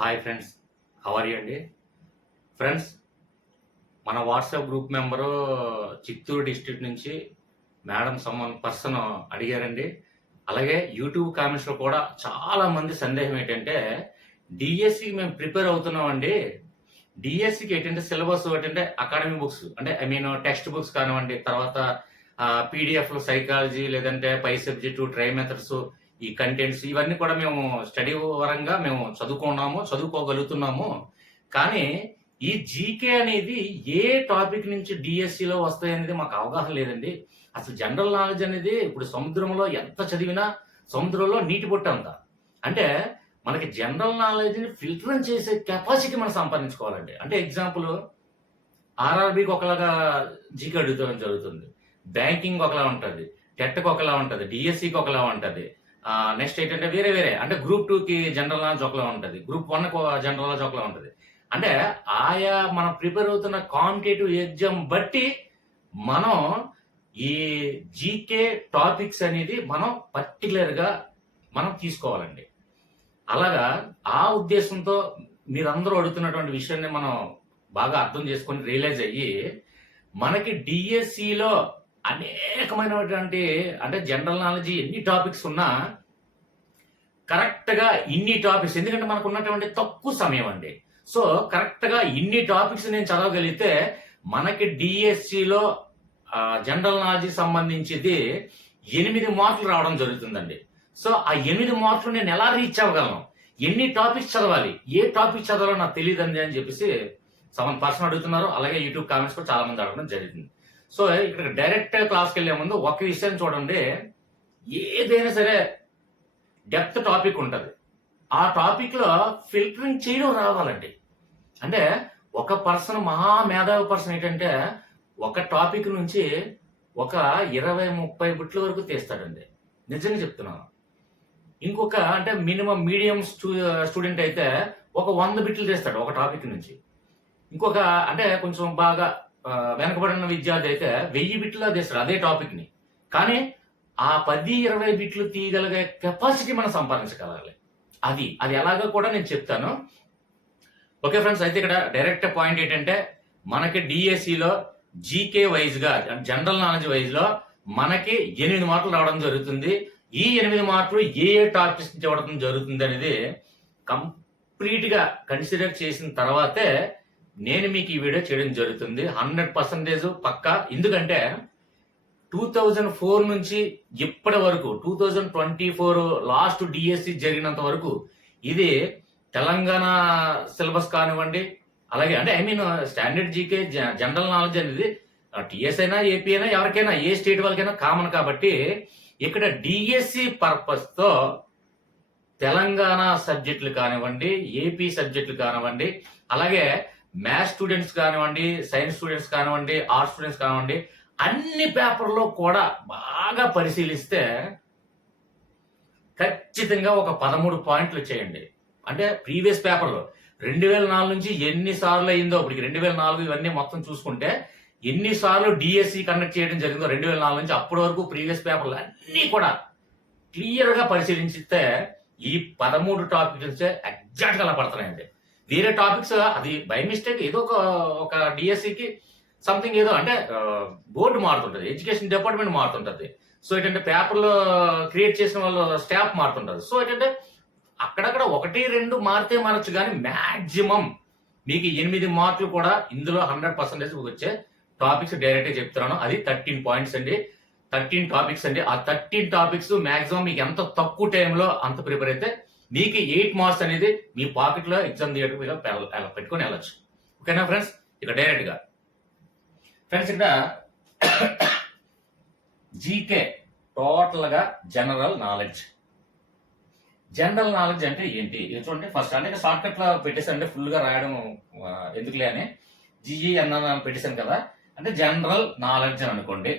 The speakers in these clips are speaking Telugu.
Hi friends, how are you అండి? ఫ్రెండ్స్, మన WhatsApp group member Chittoor district నుంచి మేడం సమ్మన్ పర్సన్ అడిగారండి. అలాగే యూట్యూబ్ కామెంట్స్లో కూడా చాలా మంది సందేహం ఏంటంటే డిఎస్సికి మేము ప్రిపేర్ అవుతున్నామండి. డిఎస్సికి ఏంటంటే సిలబస్ ఏంటంటే అకాడమిక్ బుక్స్ అంటే టెక్స్ట్ బుక్స్ కానివ్వండి, తర్వాత పీడిఎఫ్లు సైకాలజీ లేదంటే పై సబ్జెక్టు ట్రై మెథడ్స్ ఈ కంటెంట్స్ ఇవన్నీ కూడా మేము స్టడీ పరంగా మేము చదువుకోగలుగుతున్నాము. కానీ ఈ జీకే అనేది ఏ టాపిక్ నుంచి డిఎస్సిలో వస్తాయి అనేది మాకు అవగాహన లేదండి. అసలు జనరల్ నాలెడ్జ్ అనేది ఇప్పుడు సముద్రంలో ఎంత చదివినా సముద్రంలో నీటి బొట్టు అంత. అంటే మనకి జనరల్ నాలెడ్జ్ని ఫిల్టర్ చేసే కెపాసిటీ మనం సంపాదించుకోవాలండి. అంటే ఎగ్జాంపుల్ ఆర్ఆర్బికి ఒకలాగా జీకే అడుగుతాం జరుగుతుంది, బ్యాంకింగ్ ఒకలా ఉంటుంది, టెట్కి ఒకలా ఉంటుంది, డిఎస్సికి ఒకలా ఉంటుంది. నెక్స్ట్ ఏంటంటే వేరే వేరే అంటే గ్రూప్ 2కి జనరల్ నాలెడ్జ్ ఒకలా ఉంటుంది, గ్రూప్ 1 జనరల్ నాలెడ్జ్ ఒకలా ఉంటుంది. అంటే ఆయా మనం ప్రిపేర్ అవుతున్న కాంపిటేటివ్ ఎగ్జామ్ బట్టి మనం ఈ జీకే టాపిక్స్ అనేది మనం పర్టికులర్గా మనం తీసుకోవాలండి. అలాగా ఆ ఉద్దేశంతో మీరందరూ అడుగుతున్నటువంటి విషయాన్ని మనం బాగా అర్థం చేసుకొని రియలైజ్ అయ్యి మనకి డిఎస్సిలో అనేకమైనటువంటి అంటే జనరల్ నాలెడ్జ్ ఎన్ని టాపిక్స్ ఉన్నా కరెక్ట్గా ఇన్ని టాపిక్స్, ఎందుకంటే మనకు ఉన్నటువంటి తక్కువ సమయం అండి. సో కరెక్ట్గా ఇన్ని టాపిక్స్ నేను చదవగలిగితే మనకి డిఎస్సిలో జనరల్ నాలెడ్జ్కి సంబంధించింది 8 మార్కులు రావడం జరుగుతుందండి. సో ఆ 8 మార్కులు నేను ఎలా రీచ్ అవ్వగలను, ఎన్ని టాపిక్స్ చదవాలి, ఏ టాపిక్ చదవాలో నాకు తెలియదండి అని చెప్పేసి సమ్ పర్సన్ అడుగుతున్నారు. అలాగే యూట్యూబ్ కామెంట్స్ కూడా చాలా మంది అడగడం జరిగింది. సో ఇక్కడ డైరెక్ట్ క్లాస్కి వెళ్లే ముందు ఒక విషయం చూడండి, ఏదైనా సరే డెప్త్ టాపిక్ ఉంటుంది, ఆ టాపిక్లో ఫిల్టరింగ్ చేయడం రావాలండి. అంటే ఒక పర్సన్ మహా మేధావి పర్సన్ ఏంటంటే ఒక టాపిక్ నుంచి ఒక 20-30 బిట్ల వరకు తీస్తాడండి, నిజంగా చెప్తున్నాను. ఇంకొక అంటే మినిమం మీడియం స్టూడెంట్ అయితే ఒక 100 బిట్లు తీస్తాడు ఒక టాపిక్ నుంచి. ఇంకొక అంటే కొంచెం బాగా వెనకబడిన విద్యార్థి అయితే 1000 బిట్లు తీస్తాడు అదే టాపిక్ని. కానీ ఆ 10-20 బిట్లు తీయగలిగే కెపాసిటీ మనం సంపాదించగలగాలి. అది ఎలాగో కూడా నేను చెప్తాను. ఓకే ఫ్రెండ్స్, అయితే ఇక్కడ డైరెక్ట్ పాయింట్ ఏంటంటే మనకి డిఎస్సిలో జీకే వైజ్గా జనరల్ నాలెడ్జ్ వైజ్లో మనకి 8 మార్కులు రావడం జరుగుతుంది. ఈ 8 మార్కులు ఏ టాపిక్స్ నుంచి ఇవ్వడం జరుగుతుంది అనేది కంప్లీట్గా కన్సిడర్ చేసిన తర్వాతే నేను మీకు ఈ వీడియో చేయడం జరుగుతుంది. 100% పక్కా. ఎందుకంటే 2004 నుంచి ఇప్పటి వరకు 2024 లాస్ట్ డిఎస్సి జరిగినంత వరకు ఇది తెలంగాణ సిలబస్ కానివ్వండి, అలాగే అంటే స్టాండర్డ్ జీకే జనరల్ నాలెడ్జ్ అనేది టిఎస్ అయినా ఏపీ అయినా ఎవరికైనా ఏ స్టేట్ వాళ్ళకైనా కామన్. కాబట్టి ఇక్కడ డిఎస్సి పర్పస్తో తెలంగాణ సబ్జెక్టులు కానివ్వండి, ఏపీ సబ్జెక్టులు కానివ్వండి, అలాగే మ్యాథ్స్ స్టూడెంట్స్ కానివ్వండి, సైన్స్ స్టూడెంట్స్ కానివ్వండి, ఆర్ట్స్ స్టూడెంట్స్ కానివ్వండి, అన్ని పేపర్లో కూడా బాగా పరిశీలిస్తే ఖచ్చితంగా ఒక 13 పాయింట్లు చేయండి. అంటే ప్రీవియస్ పేపర్లో 2004 నుంచి ఎన్నిసార్లు అయిందో, ఇప్పటికి 2004 ఇవన్నీ మొత్తం చూసుకుంటే ఎన్నిసార్లు డిఎస్సి కండక్ట్ చేయడం జరిగిందో 2004 నుంచి అప్పటి వరకు ప్రీవియస్ పేపర్లు అన్నీ కూడా క్లియర్గా పరిశీలించితే ఈ 13 టాపిక్స్ ఎగ్జాక్ట్గా అలా పడుతున్నాయండి. వేరే టాపిక్స్ అది బై మిస్టేక్ ఏదో ఒక డిఎస్సికి సంథింగ్ ఏదో అంటే బోర్డు మారుతుంటుంది, ఎడ్యుకేషన్ డిపార్ట్మెంట్ మారుతుంటుంది. సో ఏంటంటే పేపర్లో క్రియేట్ చేసిన వాళ్ళు స్టాఫ్ మారుతుంటారు. సో ఏంటంటే అక్కడక్కడ 1-2 మారితే మారచ్చు, కానీ మ్యాక్సిమం మీకు 8 మార్కులు కూడా ఇందులో 100% వచ్చే టాపిక్స్ డైరెక్ట్గా చెప్తున్నాను. అది 13 పాయింట్స్ అండి, 13 టాపిక్స్ అండి. ఆ 13 టాపిక్స్ మ్యాక్సిమం మీకు ఎంత తక్కువ టైంలో అంత ప్రిపేర్ అయితే మీకు 8 మార్క్స్ అనేది మీ పాకెట్లో ఎగ్జామ్ థియేటర్ మీద పెట్టుకొని వెళ్ళచ్చు. ఓకేనా ఫ్రెండ్స్? ఇక డైరెక్ట్గా ఫ్రెండ్స్ ఇక్కడ జీకే టోటల్గా జనరల్ నాలెడ్జ్. జనరల్ నాలెడ్జ్ అంటే ఏంటి ఇది చూడండి. ఫస్ట్ అంటే షార్ట్ కట్ లో పెట్టేసాను, అంటే ఫుల్ గా రాయడం ఎందుకులే అని జిఈ అన్న పెట్టేశాను కదా. అంటే జనరల్ నాలెడ్జ్ అని అనుకోండి.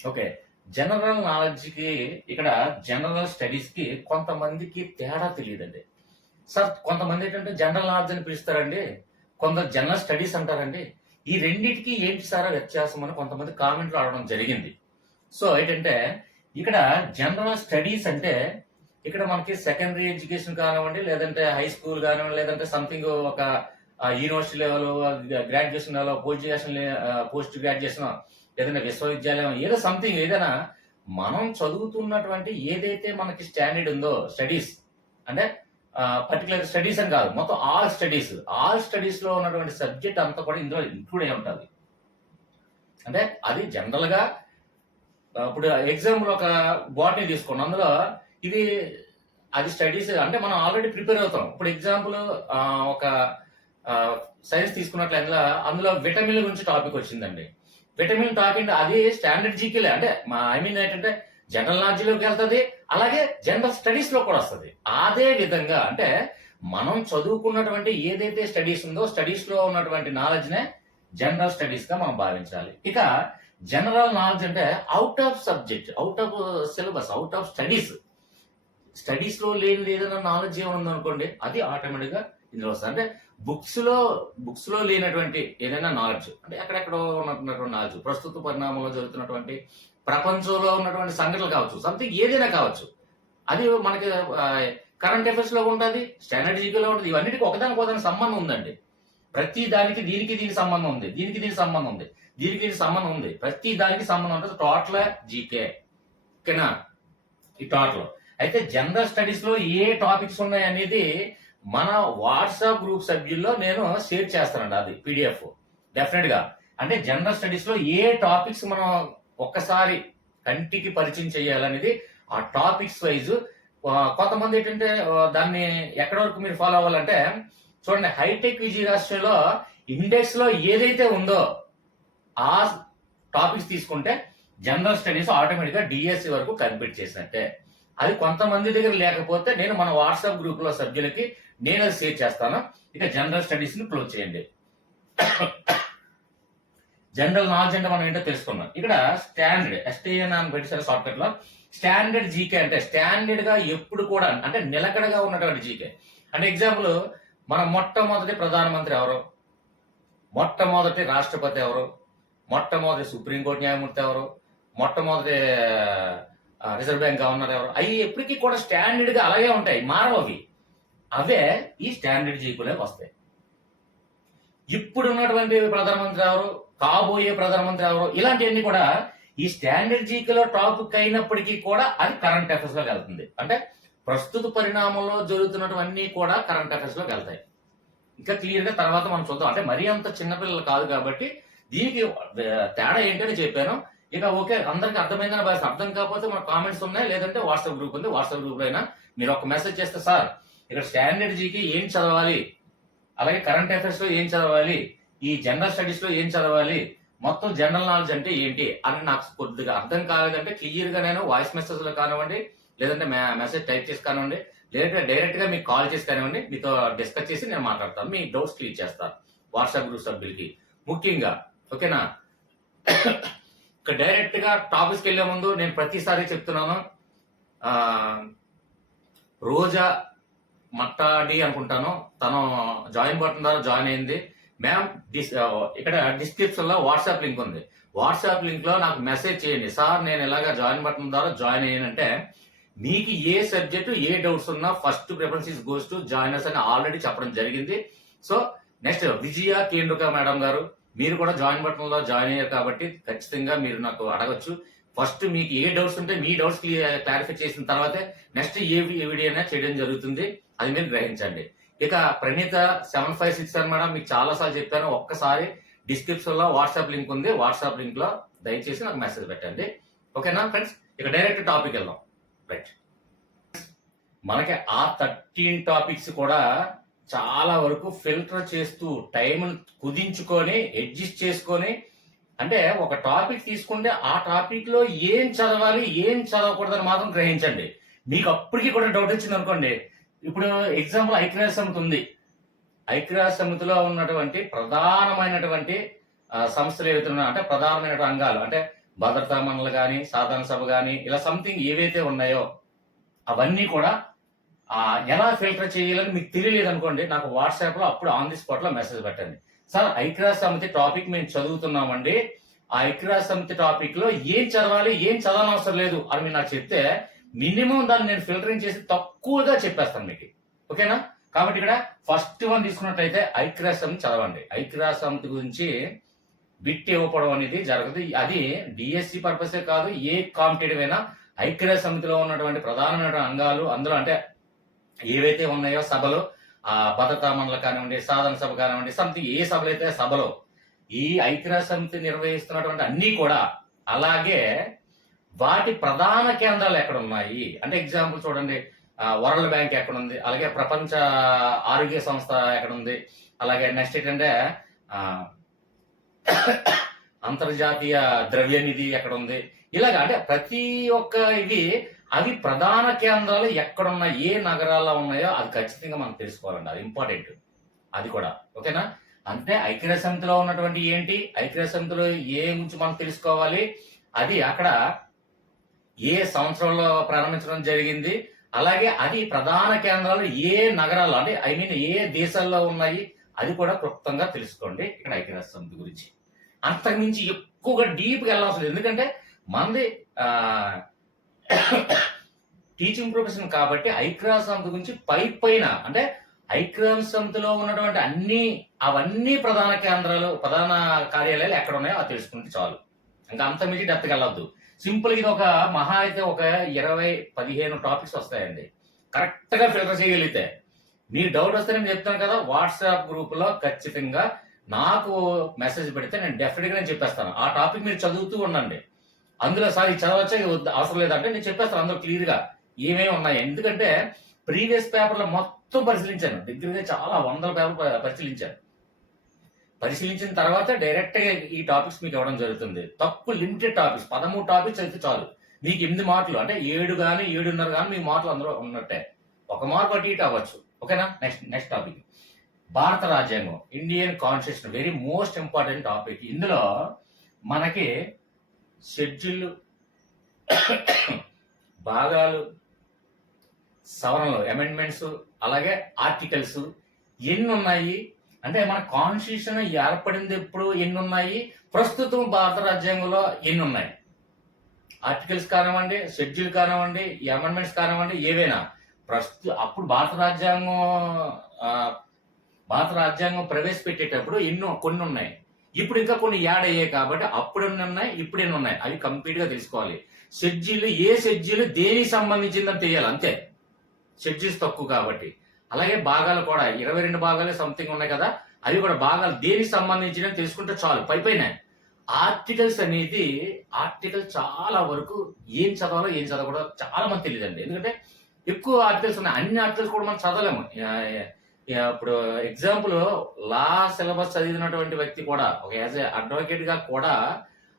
ఓకే, జనరల్ నాలెడ్జ్ కి ఇక్కడ జనరల్ స్టడీస్ కి కొంతమందికి తేడా తెలియదండి. సార్ కొంతమంది ఏంటంటే జనరల్ నాలెడ్జ్ అని పిలుస్తారండి, కొందరు జనరల్ స్టడీస్ అంటారండి. ఈ రెండింటికి ఏంటి సారా వ్యత్యాసం అని కొంతమంది కామెంట్లు రావడం జరిగింది. సో ఏంటంటే ఇక్కడ జనరల్ స్టడీస్ అంటే ఇక్కడ మనకి సెకండరీ ఎడ్యుకేషన్ కానివ్వండి, లేదంటే హై స్కూల్ కానివ్వండి, లేదంటే సంథింగ్ ఒక university level, graduation level, post graduation, లేదంటే విశ్వవిద్యాలయం, ఏదో సంథింగ్ ఏదైనా మనం చదువుతున్నటువంటి ఏదైతే మనకి స్టాండర్డ్ ఉందో స్టడీస్, అంటే పర్టికులర్ స్టడీస్ అని కాదు, మొత్తం ఆల్ స్టడీస్ లో ఉన్నటువంటి సబ్జెక్ట్ అంతా కూడా ఇందులో ఇంక్లూడ్ అయి ఉంటుంది. అంటే అది జనరల్ గా ఇప్పుడు ఎగ్జాంపుల్ ఒక బాటనీ తీసుకోండి, అందులో ఇది అది స్టడీస్ అంటే మనం ఆల్రెడీ ప్రిపేర్ అవుతాం. ఇప్పుడు ఎగ్జాంపుల్ ఒక సైన్స్ తీసుకున్నట్లయితే అందులో విటమిన్ల గురించి టాపిక్ వచ్చిందండి. విటమిన్ టాకింగ్ అది స్టాండర్డ్ జీకేలే, అంటే ఐ మీన్ ఏంటంటే జనరల్ నాలెడ్జ్లోకి వెళ్తుంది, అలాగే జనరల్ స్టడీస్ లో కూడా వస్తుంది. అదే విధంగా అంటే మనం చదువుకున్నటువంటి ఏదైతే స్టడీస్ ఉందో స్టడీస్ లో ఉన్నటువంటి నాలెడ్జ్ నే జనరల్ స్టడీస్ గా మనం భావించాలి. ఇక జనరల్ నాలెడ్జ్ అంటే out of subject, out of syllabus, out of studies లో లేని ఏదైనా నాలెడ్జ్ ఏమైనా అనుకోండి, అది ఆటోమేటిక్ గా ఇందులో వస్తుంది. అంటే బుక్స్ లో లేనటువంటి ఏదైనా నాలెడ్జ్, అంటే ఎక్కడెక్కడో ఉన్నటువంటి నాలెడ్జ్, ప్రస్తుత పరిణామంలో జరుగుతున్నటువంటి ప్రపంచంలో ఉన్నటువంటి సంఘటనలు కావచ్చు, సంథింగ్ ఏదైనా కావచ్చు, అది మనకి కరెంట్ అఫైర్స్ లో ఉంటుంది, స్టాండర్డ్ జీకేలో ఉంటుంది. ఇవన్నిటికీ ఒకదానికి సంబంధం ఉందండి. ప్రతి దానికి దీనికి సంబంధం ఉంది, దీనికి సంబంధం ఉంది, దీనికి సంబంధం ఉంది, ప్రతి దానికి సంబంధం ఉంటుంది. టోటల్ జీకే, ఓకేనా? ఈ టోటల్ అయితే జనరల్ స్టడీస్ లో ఏ టాపిక్స్ ఉన్నాయి అనేది మన వాట్సాప్ గ్రూప్ సభ్యుల్లో నేను షేర్ చేస్తానండి, అది పీడిఎఫ్ డెఫినెట్ గా. అంటే జనరల్ స్టడీస్ లో ఏ టాపిక్స్ మనం ఒక్కసారి కంటికి పరిచయం చేయాలనేది ఆ టాపిక్స్ వైజ్. కొంతమంది ఏంటంటే దాన్ని ఎక్కడి వరకు మీరు ఫాలో అవ్వాలంటే చూడండి, హైటెక్ విజయ రాష్ట్రంలో ఇండెక్స్ లో ఏదైతే ఉందో ఆ టాపిక్స్ తీసుకుంటే జనరల్ స్టడీస్ ఆటోమేటిక్ గా డిఎస్సి వరకు కంప్లీట్ చేసినట్టే. అది కొంతమంది దగ్గర లేకపోతే నేను మన వాట్సాప్ గ్రూప్ లో సభ్యులకి నేను అది షేర్ చేస్తాను. ఇక జనరల్ స్టడీస్ ని క్లోజ్ చేయండి. జనరల్ నాలెడ్జ్ అంటే మనం ఏంటో తెలుసుకున్నాం. ఇక్కడ స్టాండర్డ్ ఎస్టీఎన్ అని పెట్టేసారు షార్ట్ కట్ లో. స్టాండర్డ్ జీకే అంటే స్టాండర్డ్ గా ఎప్పుడు కూడా అంటే నిలకడగా ఉన్నటువంటి జీకే. అంటే ఎగ్జాంపుల్, మన మొట్టమొదటి ప్రధానమంత్రి ఎవరు, మొట్టమొదటి రాష్ట్రపతి ఎవరు, మొట్టమొదటి సుప్రీంకోర్టు న్యాయమూర్తి ఎవరు, మొట్టమొదటి రిజర్వ్ బ్యాంక్ గవర్నర్ ఎవరు, అవి ఎప్పటికీ కూడా స్టాండర్డ్ గా అలాగే ఉంటాయి, మారవు అవి. అవే ఈ స్టాండర్డ్ జీకేలోకి వస్తాయి. ఇప్పుడు ఉన్నటువంటి ప్రధానమంత్రి ఎవరు, కాబోయే ప్రధానమంత్రి ఎవరు, ఇలాంటివన్నీ కూడా ఈ స్టాండర్డ్ జీకేలో టాపిక్ అయినప్పటికీ కూడా అది కరెంట్ అఫైర్స్ లోకి వెళ్తుంది. అంటే ప్రస్తుత పరిణామంలో జరుగుతున్నటువన్నీ కూడా కరెంట్ అఫైర్స్ లోకి వెళ్తాయి. ఇంకా క్లియర్ గా తర్వాత మనం చూద్దాం. అంటే మరీ అంత చిన్నపిల్లలు కాదు కాబట్టి దీనికి తేడా ఏంటని చెప్పాను. ఇక ఓకే, అందరికి అర్థమైందని భావిస్తాను. అర్థం కాకపోతే మన కామెంట్స్ ఉన్నాయి, లేదంటే వాట్సాప్ గ్రూప్ ఉంది, వాట్సాప్ గ్రూప్ లో అయినా మీరు ఒక మెసేజ్ చేస్తే, సార్ ఇక్కడ స్టాండర్డ్ జీకే ఏం చదవాలి, అలాగే కరెంట్ అఫైర్స్ లో ఏం చదవాలి, ఈ జనరల్ స్టడీస్ లో ఏం చదవాలి, మొత్తం జనరల్ నాలెడ్జ్ అంటే ఏంటి అని నాకు కొద్దిగా అర్థం కాలేదంటే క్లియర్ గా నేను వాయిస్ మెసేజ్ లో కానివ్వండి, లేదంటే మెసేజ్ టైప్ చేసి కానివ్వండి, లేదంటే డైరెక్ట్ గా మీకు కాల్ చేసి కానివ్వండి, మీతో డిస్కస్ చేసి నేను మాట్లాడతాను, మీ డౌట్స్ క్లియర్ చేస్తాను వాట్సాప్ గ్రూప్ సభ్యులకి ముఖ్యంగా. ఓకేనా? ఇక డైరెక్ట్ గా టాపిక్స్కి వెళ్లే ముందు నేను ప్రతిసారి చెప్తున్నాను, రోజా మట్టాడి అనుకుంటాను, తను జాయిన్ బటన్ ద్వారా జాయిన్ అయింది. మ్యామ్ ఇక్కడ డిస్క్రిప్షన్ లో వాట్సాప్ లింక్ ఉంది, వాట్సాప్ లింక్ లో నాకు మెసేజ్ చేయండి, సార్ నేను ఇలాగా జాయిన్ బటన్ ద్వారా జాయిన్ అయ్యానంటే మీకు ఏ సబ్జెక్టు ఏ డౌట్స్ ఉన్నా first preference is goes to joiners అని ఆల్రెడీ చెప్పడం జరిగింది. సో నెక్స్ట్ విజయ కేంద్రక మేడం గారు, మీరు కూడా జాయిన్ బటన్ లో జాయిన్ అయ్యారు కాబట్టి ఖచ్చితంగా మీరు నాకు అడగచ్చు. ఫస్ట్ మీకు ఏ డౌట్స్ ఉంటే మీ డౌట్స్ క్లారిఫై చేసిన తర్వాతే నెక్స్ట్ ఏ వీడియో అయినా చేయడం జరుగుతుంది, అది మీరు గ్రహించండి. ఇక ప్రణీత 756 మేడం, మీకు చాలా సార్లు చెప్పాను, ఒక్కసారి డిస్క్రిప్షన్ లో వాట్సాప్ లింక్ ఉంది, వాట్సాప్ లింక్ లో దయచేసి నాకు మెసేజ్ పెట్టండి. ఓకేనా ఫ్రెండ్స్? ఇక డైరెక్ట్ టాపిక్ వెళ్దాం. రైట్, మనకి ఆ 13 టాపిక్స్ కూడా చాలా వరకు ఫిల్టర్ చేస్తూ టైం కుదించుకొని అడ్జస్ట్ చేసుకొని, అంటే ఒక టాపిక్ తీసుకుంటే ఆ టాపిక్ లో ఏం చదవాలి ఏం చదవకూడదని మాత్రం గ్రహించండి. మీకు అప్పటికి కూడా డౌట్ వచ్చింది అనుకోండి, ఇప్పుడు ఎగ్జాంపుల్ ఐక్యరాజ్య సమితి ఉంది, ఐక్యరాజ్య సమితిలో ఉన్నటువంటి ప్రధానమైనటువంటి సంస్థలు ఏవైతే ఉన్నాయో, అంటే ప్రధానమైన అంగాలు, అంటే భద్రతా మండలి కానీ సాధారణ సభ కానీ ఇలా సంథింగ్ ఏవైతే ఉన్నాయో అవన్నీ కూడా ఎలా ఫిల్టర్ చేయాలని మీకు తెలియలేదు అనుకోండి, నాకు వాట్సాప్ లో అప్పుడు ఆన్ ది స్పాట్ లో మెసేజ్ పెట్టండి. సార్ ఐక్యరాజ్య సమితి టాపిక్ మేము చదువుతున్నామండి, ఆ ఐక్యరాజ్య సమితి టాపిక్ లో ఏం చదవాలి ఏం చదవనవసరం లేదు అని మీరు నాకు చెప్తే మినిమం దాన్ని నేను ఫిల్టరింగ్ చేసి తక్కువగా చెప్పేస్తాను మీకు. ఓకేనా? కాబట్టి ఇక్కడ ఫస్ట్ వన్ తీసుకున్నట్లయితే ఐక్యరాజ్య సమితి చదవండి. ఐక్యరాజ్య సమితి గురించి బిట్ ఇవ్వడం అనేది జరగదు. అది డిఎస్సి పర్పసే కాదు, ఏ కాంపిటేటివ్ అయినా ఐక్యరాజ్య సమితిలో ఉన్నటువంటి ప్రధానమైన అంగాలు అందులో అంటే ఏవైతే ఉన్నాయో సభలు, భద్రతా మండలి కానివ్వండి, సాధన సభ కానివ్వండి, సంథింగ్ ఏ సభలు అయితే సభలో ఈ ఐక్యరాజ్య సమితి నిర్వహిస్తున్నటువంటి అన్ని కూడా, అలాగే వాటి ప్రధాన కేంద్రాలు ఎక్కడ ఉన్నాయి అంటే ఎగ్జాంపుల్ చూడండి, వరల్డ్ బ్యాంక్ ఎక్కడ ఉంది, అలాగే ప్రపంచ ఆరోగ్య సంస్థ ఎక్కడ ఉంది, అలాగే నెక్స్ట్ ఏంటంటే అంతర్జాతీయ ద్రవ్య నిధి ఎక్కడ ఉంది, ఇలాగ అంటే ప్రతి ఒక్క అవి ప్రధాన కేంద్రాలు ఎక్కడున్నాయి, ఏ నగరాల్లో ఉన్నాయో అది ఖచ్చితంగా మనం తెలుసుకోవాలండి. అది ఇంపార్టెంట్, అది కూడా. ఓకేనా? అంటే ఐక్యరాజ్య సమితిలో ఉన్నటువంటి ఏంటి, ఐక్యరాజ్య సమితిలో ఏ గురించి మనం తెలుసుకోవాలి, అది అక్కడ ఏ సంవత్సరంలో ప్రారంభించడం జరిగింది, అలాగే అది ప్రధాన కేంద్రాలు ఏ నగరాల్లో అంటే ఏ దేశాల్లో ఉన్నాయి, అది కూడా క్లుప్తంగా తెలుసుకోండి ఇక్కడ ఐక్యరాజ్య సమితి గురించి. అంతకుమించి ఎక్కువగా డీప్గా వెళ్ళాల్సిన లేదు, ఎందుకంటే మనది టీచింగ్ ప్రొఫెషన్ కాబట్టి ఐక్యరాజ్య సమితి గురించి పైన అంటే ఐక్యరాజ్య సమితిలో ఉన్నటువంటి అవన్నీ ప్రధాన కేంద్రాలు, ప్రధాన కార్యాలయాలు ఎక్కడ ఉన్నాయో అది తెలుసుకుంటే చాలు. ఇంకా అంతమించి డెప్త్కి వెళ్ళొద్దు. సింపుల్ ఇది ఒక మహా అయితే ఒక 20-15 టాపిక్స్ వస్తాయండి. కరెక్ట్ గా ఫిల్టర్ చేయగలిగితే. మీకు డౌట్ వస్తే నేను చెప్తాను కదా, వాట్సాప్ గ్రూప్ లో ఖచ్చితంగా నాకు మెసేజ్ పెడితే నేను డెఫినెట్ గా చెప్పేస్తాను. ఆ టాపిక్ మీరు చదువుతూ ఉండండి. అందులో సార్ ఇది చదవచ్చా అవసరం లేదంటే నేను చెప్పేస్తాను అందులో క్లియర్ గా ఏమేమి ఉన్నాయి. ఎందుకంటే ప్రీవియస్ పేపర్లో మొత్తం పరిశీలించాను, దగ్గరగా చాలా 100 పేపర్లు పరిశీలించిన తర్వాత డైరెక్ట్ గా ఈ టాపిక్స్ మీకు ఇవ్వడం జరుగుతుంది. తక్కువ లిమిటెడ్ టాపిక్స్, 13 టాపిక్స్ అయితే చాలు. మీకు 8 మార్కులు అంటే 7 కానీ 7.5 కానీ మీ మార్కులు అందులో ఉన్నట్టే. 1 మార్క్ అటు ఇటు అవ్వచ్చు. ఓకేనా? నెక్స్ట్ టాపిక్ భారత రాజ్యాంగం, Indian constitution, very most important topic. ఇందులో మనకి షెడ్యూల్, భాగాలు, సవరణలు, అమెండ్మెంట్స్, అలాగే ఆర్టికల్స్ ఎన్ని ఉన్నాయి అంటే మన కాన్స్టిట్యూషన్ ఏర్పడింది ఎప్పుడు ఎన్ని ఉన్నాయి, ప్రస్తుతం భారత రాజ్యాంగంలో ఎన్ని ఉన్నాయి, ఆర్టికల్స్ కానివ్వండి, షెడ్యూల్ కానివ్వండి, అమెండ్మెంట్స్ కానివ్వండి, ఏవైనా అప్పుడు భారత రాజ్యాంగం ప్రవేశపెట్టేటప్పుడు కొన్ని ఉన్నాయి. ఇప్పుడు ఇంకా కొన్ని యాడ్ అయ్యాయి కాబట్టి అప్పుడు ఎన్ని ఉన్నాయి, ఇప్పుడు ఎన్ని ఉన్నాయి అవి కంప్లీట్ గా తెలుసుకోవాలి. షెడ్యూల్ ఏ షెడ్యూల్ దేనికి సంబంధించిందని తెలియాలి, అంతే. షెడ్యూల్స్ తక్కువ కాబట్టి. అలాగే భాగాలు కూడా 22 భాగాలు సంథింగ్ ఉన్నాయి కదా, అవి కూడా భాగాలు దేనికి సంబంధించిన తెలుసుకుంటే చాలు. పైన ఆర్టికల్స్ చాలా వరకు ఏం చదవాలో ఏం చదవకూడదో చాలా మంది తెలియదండి. ఎందుకంటే ఎక్కువ ఆర్టికల్స్ ఉన్నాయి, అన్ని ఆర్టికల్స్ కూడా మనం చదవలేము. ఇప్పుడు ఎగ్జాంపుల్ లా సిలబస్ చదివినటువంటి వ్యక్తి కూడా ఒక యాజ్ ఏ అడ్వకేట్ గా కూడా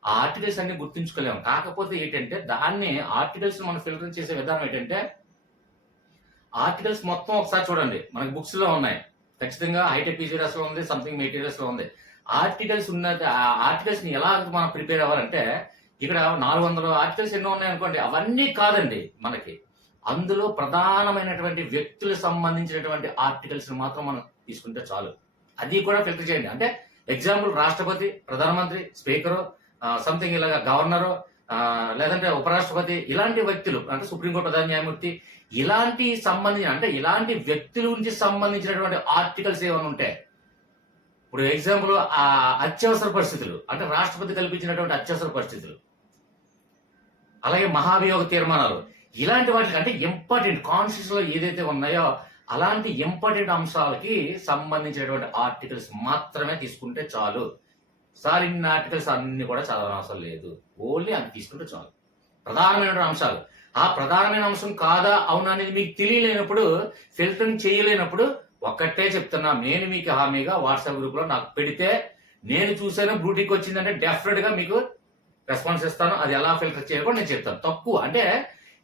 ఆ ఆర్టికల్స్ అన్ని గుర్తుంచుకోలేము. కాకపోతే ఏంటంటే దాన్ని ఆర్టికల్స్ మనం ఫిల్టర్ చేసే విధానం ఏంటంటే ఆర్టికల్స్ మొత్తం ఒకసారి చూడండి, మనకి బుక్స్ లో ఉన్నాయి, ఖచ్చితంగా హైటెక్ పీజీఎస్ లో ఉంది, సంథింగ్ మెటీరియల్స్ లో ఉంది. ఆర్టికల్స్ ఆర్టికల్స్ ని ఎలా మనం ప్రిపేర్ అవ్వాలంటే ఇక్కడ 400 ఆర్టికల్స్ ఎన్నో ఉన్నాయి అనుకోండి, అవన్నీ కాదండి మనకి. అందులో ప్రధానమైనటువంటి వ్యక్తులకు సంబంధించినటువంటి ఆర్టికల్స్ మాత్రం మనం తీసుకుంటే చాలు. అది కూడా ఫిల్టర్ చేయండి. అంటే ఎగ్జాంపుల్ రాష్ట్రపతి, ప్రధానమంత్రి, స్పీకరు, సంథింగ్ ఇలాగా గవర్నరు, లేదంటే ఉపరాష్ట్రపతి, ఇలాంటి వ్యక్తులు అంటే సుప్రీంకోర్టు ప్రధాన న్యాయమూర్తి, ఇలాంటి వ్యక్తుల గురించి సంబంధించినటువంటి ఆర్టికల్స్ ఏమైనా ఉంటాయి. ఇప్పుడు ఎగ్జాంపుల్ అత్యవసర పరిస్థితులు అంటే రాష్ట్రపతి కల్పించినటువంటి అత్యవసర పరిస్థితులు, అలాగే మహాభియోగ తీర్మానాలు, ఇలాంటి వాటికి అంటే ఇంపార్టెంట్ కాన్స్టిట్యూషన్ లో ఏదైతే ఉన్నాయో అలాంటి ఇంపార్టెంట్ అంశాలకి సంబంధించినటువంటి ఆర్టికల్స్ మాత్రమే తీసుకుంటే చాలు. సార్ ఇన్ని ఆర్టికల్స్ అన్ని కూడా చదవడం అవసరం లేదు, ఓన్లీ అది తీసుకుంటే చాలు. ప్రధానమైన అంశాలు, ఆ ప్రధానమైన అంశం కాదా అవునా అనేది మీకు తెలియలేనప్పుడు, ఫిల్టరింగ్ చేయలేనప్పుడు ఒక్కటే చెప్తున్నా, నేను మీకు హామీగా వాట్సాప్ గ్రూప్ లో నాకు పెడితే నేను చూసాను బ్లూటిక్ వచ్చిందంటే డెఫినెట్ గా మీకు రెస్పాన్స్ ఇస్తాను. అది ఎలా ఫిల్టర్ చేయాలో నేను చెప్తాను. తక్కువ అంటే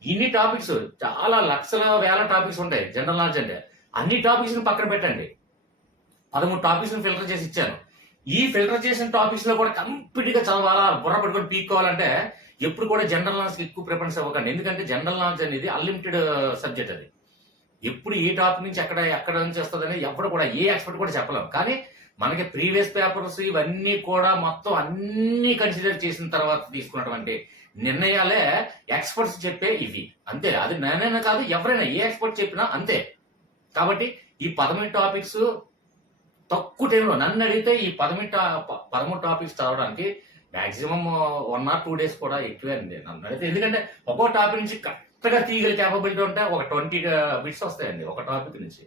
ఇన్ని టాపిక్స్, చాలా లక్షల వేల టాపిక్స్ ఉంటాయి జనరల్ నాలెడ్జ్ అంటే. అన్ని టాపిక్స్ ని పక్కన పెట్టండి, 13 టాపిక్స్ ని ఫిల్టర్ చేసి ఇచ్చాను. ఈ ఫిల్టర్ చేసిన టాపిక్స్ లో కూడా కంప్లీట్ గా చదవాలా, బుర్ర పట్టుకొని పీక్కోవాలంటే ఎప్పుడు కూడా జనరల్ నాలెడ్జ్ ఎక్కువ ప్రిఫరెన్స్ ఇవ్వకండి. ఎందుకంటే జనరల్ నాలెడ్జ్ అనేది అన్లిమిటెడ్ సబ్జెక్ట్. అది ఎప్పుడు ఏ టాపిక్ నుంచి ఎక్కడ నుంచి వస్తుంది అనేది ఎప్పుడు కూడా ఏ ఎక్స్పర్ట్ కూడా చెప్పలేం. కానీ మనకి ప్రీవియస్ పేపర్స్ ఇవన్నీ కూడా మొత్తం అన్ని కన్సిడర్ చేసిన తర్వాత తీసుకున్నటువంటి నిర్ణయాలే ఎక్స్పర్ట్స్ చెప్పే ఇవి అంతే. అది నేనైనా కాదు, ఎవరైనా ఏ ఎక్స్పర్ట్ చెప్పినా అంతే. కాబట్టి ఈ 13 టాపిక్స్ తక్కువ టైంలో నన్ను అడిగితే ఈ 13 టాపిక్స్ చదవడానికి మాక్సిమం 1 or 2 days కూడా ఎక్కువే అండి నన్ను అడిగితే. ఎందుకంటే ఒక్కో టాపిక్ నుంచి కరెక్ట్గా తీయగల క్యాపబిలిటీ ఉంటే ఒక 20 బిట్స్ వస్తాయండి ఒక టాపిక్ నుంచి.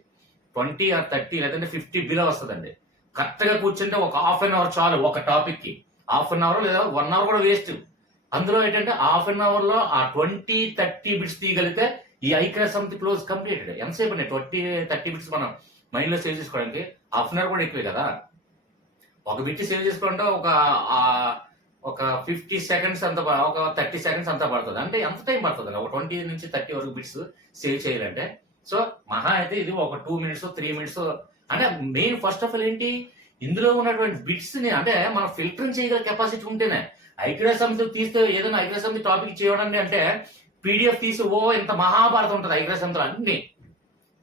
20 or 30 లేదంటే 50 బిలో వస్తుందండి. కరెక్ట్గా కూర్చుంటే ఒక హాఫ్ అన్ అవర్ చాలు ఒక టాపిక్ కి. హాఫ్ అన్ అవర్ లేదా 1 hour కూడా వేస్ట్. అందులో ఏంటంటే హాఫ్ అన్ అవర్ లో ఆ 20-30 బిట్స్ తీయగలిగితే ఈ ఐక్యరాజ్య సమితి క్లోజ్ కంప్లీటెడ్. ఎంతసేపు అండి 20-30 బిట్స్ మనం మైండ్ లో సేవ్ చేసుకోవడానికి? హాఫ్ అన్ అవర్ కూడా ఎక్కువే కదా. ఒక బిట్ సేవ్ చేసుకోవాలంటే ఒక 50 seconds అంత, ఒక 30 seconds అంతా పడుతుంది. అంటే ఎంత టైం పడుతుంది ఒక 20 నుంచి 30 వరకు బిట్స్ సేవ్ చేయాలంటే? సో మహా అయితే ఇది ఒక 2 minutes 3 minutes. అంటే మెయిన్ ఫస్ట్ ఆఫ్ ఆల్ ఏంటి, ఇందులో ఉన్నటువంటి బిట్స్ ని అంటే మనం ఫిల్టరింగ్ చేయగల కెపాసిటీ ఉంటేనే. ఐక్యరాజ్య సమితి తీస్తే ఏదైనా ఐక్యరాజ్య సమితి టాపిక్ చేయడానికి అంటే పీడిఎఫ్ తీసి ఇంత మహాభారతం ఉంటుంది ఐక్యరాజ్య సమితిలో అన్ని.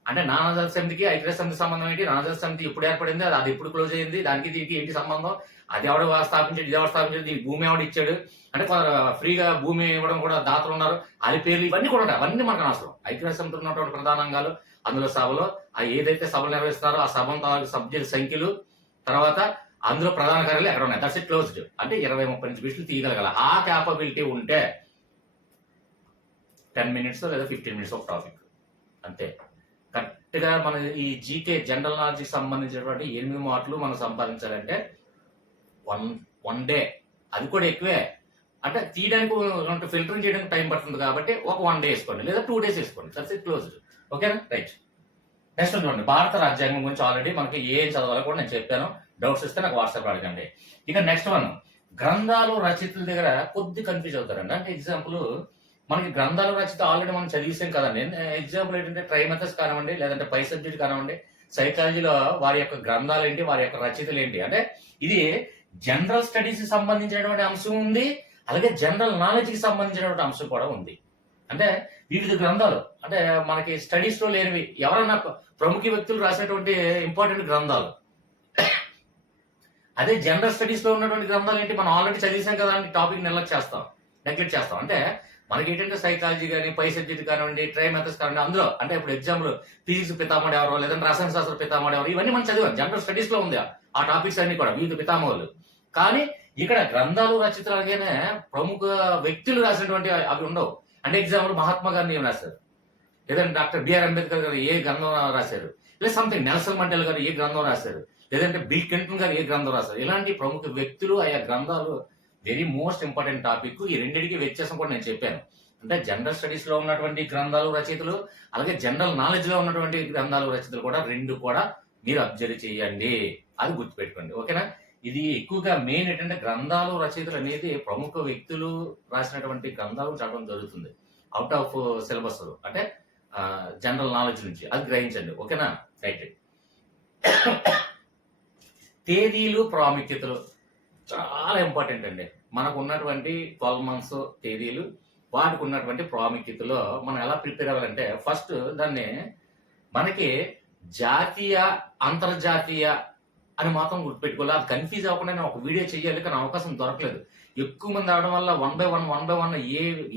అంటే నానాజాతి సమితికి ఐక్యరాజ్య సమితి సంబంధం ఏంటి, నానాజాతి సమితి ఎప్పుడు ఏర్పడింది, అది ఎప్పుడు క్లోజ్ అయింది, దానికి దీనికి ఏంటి సంబంధం, అది ఎవడు స్థాపించాడు, ఇది ఎవరు స్థాపించాడు, దీనికి భూమి ఎవడు ఇచ్చాడు, అంటే ఫ్రీగా భూమి ఇవ్వడం కూడా దాతలు ఉన్నారు, అది పేర్లు ఇవన్నీ కూడా ఉంటాయి. అవన్నీ మనకు అనవసరం. ఐక్యరాజ్య సమితిలో ఉన్నటువంటి ప్రధానంగాలు, అందులో సభలో ఏదైతే సభలు నిర్వహిస్తారో ఆ సభ సభ్యుల సంఖ్యలు, తర్వాత అందులో ప్రధాన కార్యాలు ఎక్కడ ఉన్నాయి, దట్స్ ఇట్ క్లోజ్డ్. అంటే 20-30 నుంచి బిట్స్ తీయగలగాల. ఆ క్యాపబిలిటీ ఉంటే 10 minutes లేదా 15 minutes ఒక టాపిక్ అంతే. కరెక్ట్ గా మన ఈ జీకే జనరల్ నాలెడ్జ్ సంబంధించినటువంటి 8 మార్కులు మనం సంపాదించాలంటే వన్ డే, అది కూడా ఎక్కువే. అంటే తీయడానికి ఫిల్టరింగ్ చేయడానికి టైం పడుతుంది కాబట్టి ఒక 1 day వేసుకోండి లేదా 2 days వేసుకోండి, దట్స్ ఇట్ క్లోజ్డ్. ఓకేనా, రైట్. నెక్స్ట్ చూడండి, భారత రాజ్యాంగం గురించి ఆల్రెడీ మనకి ఏం చదవాలో కూడా నేను చెప్పాను. డౌట్స్ ఇస్తే నాకు వాట్సాప్ అడగండి. ఇక నెక్స్ట్ వన్, గ్రంథాలు రచయితల దగ్గర కొద్ది కన్ఫ్యూజ్ అవుతారండి. అంటే ఎగ్జాంపుల్ మనకి గ్రంథాలు రచయిత ఆల్రెడీ మనం చదివేసాం కదండి. ఎగ్జాంపుల్ ఏంటంటే ట్రైమెథడ్స్ కానివ్వండి, లేదంటే పై సబ్జెక్ట్ కానివ్వండి, సైకాలజీలో వారి యొక్క గ్రంథాలు ఏంటి, వారి యొక్క రచయితలు ఏంటి. అంటే ఇది జనరల్ స్టడీస్ కి సంబంధించినటువంటి అంశం ఉంది, అలాగే జనరల్ నాలెడ్జ్ కి సంబంధించినటువంటి అంశం కూడా ఉంది. అంటే వివిధ గ్రంథాలు అంటే మనకి స్టడీస్ లో లేనివి, ఎవరైనా ప్రముఖ వ్యక్తులు రాసినటువంటి ఇంపార్టెంట్ గ్రంథాలు. అదే జనరల్ స్టడీస్ లో ఉన్నటువంటి గ్రంథాలు ఏంటి, మనం ఆల్రెడీ చదివేసాం కదా అని టాపిక్ నెగ్లెక్ట్ చేస్తాం. అంటే మనకి ఏంటంటే సైకాలజీ కానీ, పై సబ్జెక్ట్ కానివ్వండి, ట్రైమెథడ్స్ కానివ్వండి, అందులో అంటే ఇప్పుడు ఎగ్జాంపుల్ ఫిజిక్స్ పితామహుడు ఎవరో, లేదంటే రసాయన శాస్త్ర పితామహుడు ఎవరు, ఇవన్నీ మనం చదివాం. జనరల్ స్టడీస్ లో ఉంది ఆ టాపిక్స్ అన్ని కూడా వివిధ పితామహులు. కానీ ఇక్కడ గ్రంథాలు రచయితలు అలాగేనే ప్రముఖ వ్యక్తులు రాసినటువంటి అవి ఉండవు. అంటే ఎగ్జాంపుల్ మహాత్మా గాంధీ ఏం రాశారు, లేదంటే డాక్టర్ బిఆర్ అంబేద్కర్ గారు ఏ గ్రంథం రాశారు, లేదా సంథింగ్ నెల్సన్ మండేలా గారు ఏ గ్రంథం రాశారు, లేదంటే బిల్ క్లింటన్ గారు ఏ గ్రంథం రాశారు. ఇలాంటి ప్రముఖ వ్యక్తులు ఆయా గ్రంథాలు వెరీ మోస్ట్ ఇంపార్టెంట్ టాపిక్. ఈ రెండింటికి వ్యత్యాసం కూడా నేను చెప్పాను. అంటే జనరల్ స్టడీస్ లో ఉన్నటువంటి గ్రంథాలు రచయితలు, అలాగే జనరల్ నాలెడ్జ్ లో ఉన్నటువంటి గ్రంథాలు రచయితలు కూడా రెండు కూడా మీరు అబ్జర్వ్ చేయండి, అది గుర్తుపెట్టుకోండి. ఓకేనా. ఇది ఎక్కువగా మెయిన్ ఏంటంటే గ్రంథాలు రచయితలు అనేది ప్రముఖ వ్యక్తులు రాసినటువంటి గ్రంథాలు చదవడం జరుగుతుంది అవుట్ ఆఫ్ సిలబస్, అంటే జనరల్ నాలెడ్జ్ నుంచి, అది గ్రహించండి. ఓకేనా, రైట్. తేదీలు ప్రాముఖ్యతలు చాలా ఇంపార్టెంట్ అండి. మనకు ఉన్నటువంటి 12 months తేదీలు, వాటికి ఉన్నటువంటి ప్రాముఖ్యతలో మనం ఎలా ప్రిపేర్ అవ్వాలంటే, ఫస్ట్ దాన్ని మనకి జాతీయ అంతర్జాతీయ అని మాత్రం గుర్తుపెట్టుకోవాలి. అది కన్ఫ్యూజ్ అవ్వకుండా నేను ఒక వీడియో చేయాలి, కానీ అవకాశం దొరకలేదు. ఎక్కువ మంది అవడం వల్ల one by one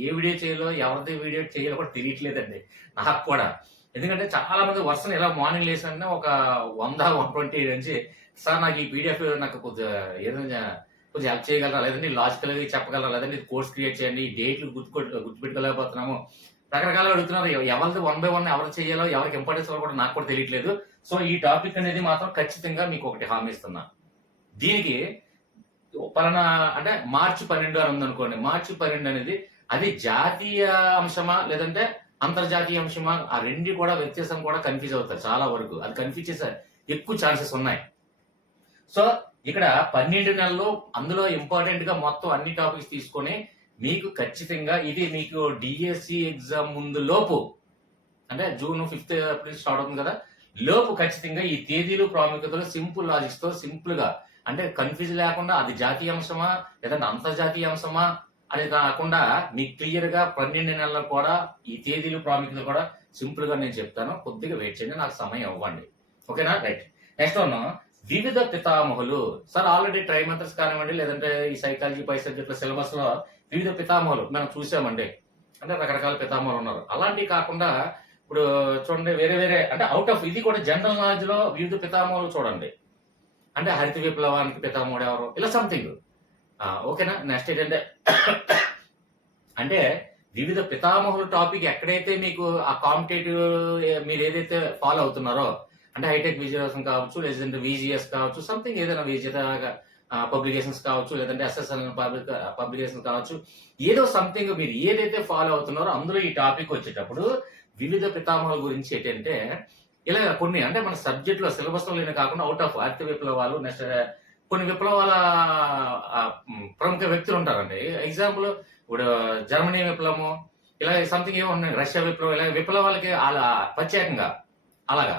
A video చేయాలో, ఎవరిది వీడియో చేయాలో కూడా తెలియట్లేదండి నాకు కూడా. ఎందుకంటే చాలా మంది వర్షం ఇలా మార్నింగ్ లేసిన ఒక 100-120 నుంచి, సార్ నాకు ఈ పీడిఎఫ్ నాకు ఏదైనా కొంచెం హెల్ప్ చేయగలరా, లేదంటే లాజికల్ గా చెప్పగలరా, లేదంటే కోర్స్ క్రియేట్ చేయండి, ఈ డేట్లు గుర్తుపెట్టుకోలేకపోతున్నాము, రకరకాలుగా అడుగుతున్నారు. ఎవరిది 1 by 1 ఎవరు చేయాలో, ఎవరికి ఇంపార్టెన్స్ కూడా నాకు కూడా తెలియట్లేదు. సో ఈ టాపిక్ అనేది మాత్రం ఖచ్చితంగా మీకు ఒకటి హామీ ఇస్తున్నా. దీనికి పలానా అంటే March 12 అని ఉందనుకోండి, March 12 అనేది అది జాతీయ అంశమా లేదంటే అంతర్జాతీయ అంశమా, ఆ రెండు కూడా వ్యత్యాసం కూడా కన్ఫ్యూజ్ అవుతారు చాలా వరకు. అది కన్ఫ్యూజ్ చేసే ఎక్కువ ఛాన్సెస్ ఉన్నాయి. సో ఇక్కడ 12 నెలలు అందులో ఇంపార్టెంట్ గా మొత్తం అన్ని టాపిక్స్ తీసుకొని మీకు ఖచ్చితంగా ఇది మీకు డిఎస్సి ఎగ్జామ్ ముందు లోపు, అంటే June 5th స్టార్ట్ అవుతుంది కదా, లోపు ఖచ్చితంగా ఈ తేదీలు ప్రాముఖ్యతలు సింపుల్ లాజిక్స్ తో సింపుల్ గా, అంటే కన్ఫ్యూజ్ లేకుండా అది జాతీయ అంశమా లేదంటే అంతర్జాతీయ అంశమా అని కాకుండా మీకు క్లియర్ గా 12 నెలలు కూడా ఈ తేదీలు ప్రాముఖ్యతలు కూడా సింపుల్ గా నేను చెప్తాను. కొద్దిగా వెయిట్ చేయండి, నాకు సమయం ఇవ్వండి. ఓకేనా, రైట్. నెక్స్ట్ వన్, వివిధ పితామహులు. సార్ ఆల్రెడీ ట్రైమెథడ్స్ కానివ్వండి, లేదంటే ఈ సైకాలజీ పై సబ్జెక్టుల సిలబస్ లో వివిధ పితామహులు మనం చూసామండి. అంటే రకరకాల పితామహులు ఉన్నారు. అలాంటివి కాకుండా ఇప్పుడు చూడండి వేరే వేరే అంటే అవుట్ ఆఫ్ ఇది కూడా జనరల్ నాలెడ్జ్ లో వివిధ పితామహులు చూడండి. అంటే హరిత విప్లవానికి పితామహుడు ఎవరు ఇలా సంథింగ్. ఓకేనా. నెక్స్ట్ ఏంటంటే అంటే వివిధ పితామహుల టాపిక్ ఎక్కడైతే మీకు ఆ కాంపిటేటివ్ మీరు ఏదైతే ఫాలో అవుతున్నారో అంటే హైటెక్ విజయవాసం కావచ్చు, లేదంటే విజిఎస్ కావచ్చు, సంథింగ్ ఏదైనా విజేత పబ్లికేషన్స్ కావచ్చు, లేదంటే ఎస్ఎస్ఎల్ పబ్లికేషన్స్ కావచ్చు, ఏదో సంథింగ్ మీరు ఏదైతే ఫాలో అవుతున్నారో అందులో ఈ టాపిక్ వచ్చేటప్పుడు వివిధ పితామహుల గురించి ఏంటంటే ఇలా కొన్ని అంటే మన సబ్జెక్ట్ లో సిలబస్ లో లేని కాకుండా అవుట్ ఆఫ్ హరిత విప్లవాలు నెక్స్ట్ కొన్ని విప్లవాల ప్రముఖ వ్యక్తులు ఉంటారండి. ఎగ్జాంపుల్ ఇప్పుడు జర్మనీ విప్లవము ఇలా సంథింగ్ ఏమో ఉన్నాయి, రష్యా విప్లవం ఇలా విప్లవాలకి అలా ప్రత్యేకంగా అలాగా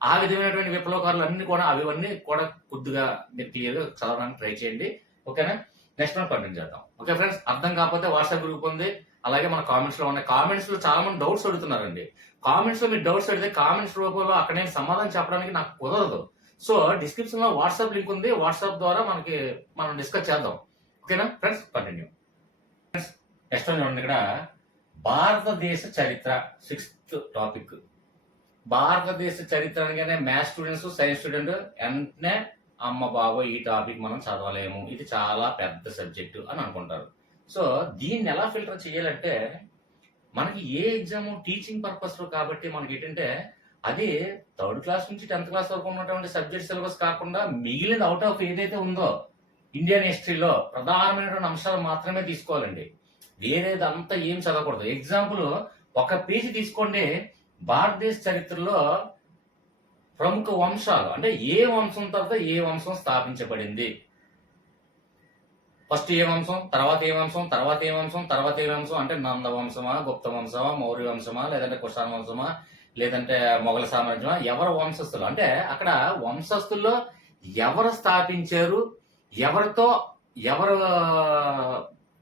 ఆ విధమైనటువంటి విప్లవకారులు అన్ని కూడా అవన్నీ కూడా కొద్దిగా మీరు క్లియర్ గా చదవడానికి ట్రై చేయండి. ఓకేనా. నెక్స్ట్ మనం కంటిన్యూ చేద్దాం. ఓకే ఫ్రెండ్స్, అర్థం కాకపోతే వాట్సాప్ గ్రూప్ ఉంది, అలాగే మన కామెంట్స్ లో ఉన్నాయి. కామెంట్స్ లో చాలా మంది డౌట్స్ అడుగుతున్నారండి. కామెంట్స్ లో మీరు డౌట్స్ అడిగితే కామెంట్స్ రూపంలో అక్కడ నేను సమాధానం చెప్పడానికి నాకు కుదరదు. సో డిస్క్రిప్షన్ లో వాట్సాప్ లింక్ ఉంది, వాట్సాప్ ద్వారా మనం డిస్కస్ చేద్దాం. ఓకేనా ఫ్రెండ్స్, కంటిన్యూ. నెక్స్ట్ చూడండి ఇక్కడ భారతదేశ చరిత్ర 6th టాపిక్. భారతదేశ చరిత్ర అనగానే మ్యాథ్స్ స్టూడెంట్స్, సైన్స్ స్టూడెంట్ వెంటనే అమ్మ బాబోయ్ ఈ టాపిక్ మనం చదవలేము, ఇది చాలా పెద్ద సబ్జెక్టు అని అనుకుంటారు. సో దీన్ని ఎలా ఫిల్టర్ చేయాలంటే మనకి ఏ ఎగ్జామ్ టీచింగ్ పర్పస్ లో కాబట్టి మనకి ఏంటంటే అది 3rd క్లాస్ నుంచి 10th క్లాస్ వరకు ఉన్నటువంటి సబ్జెక్ట్ సిలబస్ కాకుండా మిగిలిన అవుట్ ఆఫ్ ఏదైతే ఉందో ఇండియన్ హిస్టరీలో ప్రధానమైనటువంటి అంశాలు మాత్రమే తీసుకోవాలండి. వేరేదంతా ఏం చదవకూడదు. ఎగ్జాంపుల్ ఒక పేజీ తీసుకోండి, భారతదేశ చరిత్రలో ప్రముఖ వంశాలు అంటే ఏ వంశం తర్వాత ఏ వంశం స్థాపించబడింది, ఫస్ట్ ఏ వంశం, తర్వాత ఏ వంశం, తర్వాత ఏ వంశం, తర్వాత ఏ వంశం అంటే నంద వంశమా, గుప్త వంశమా, మౌర్య వంశమా, లేదంటే కుషాణ వంశమా, లేదంటే మొఘల సామ్రాజ్యమా, ఎవరు వంశస్థులు అంటే అక్కడ వంశస్థుల్లో ఎవరు స్థాపించారు, ఎవరితో ఎవరు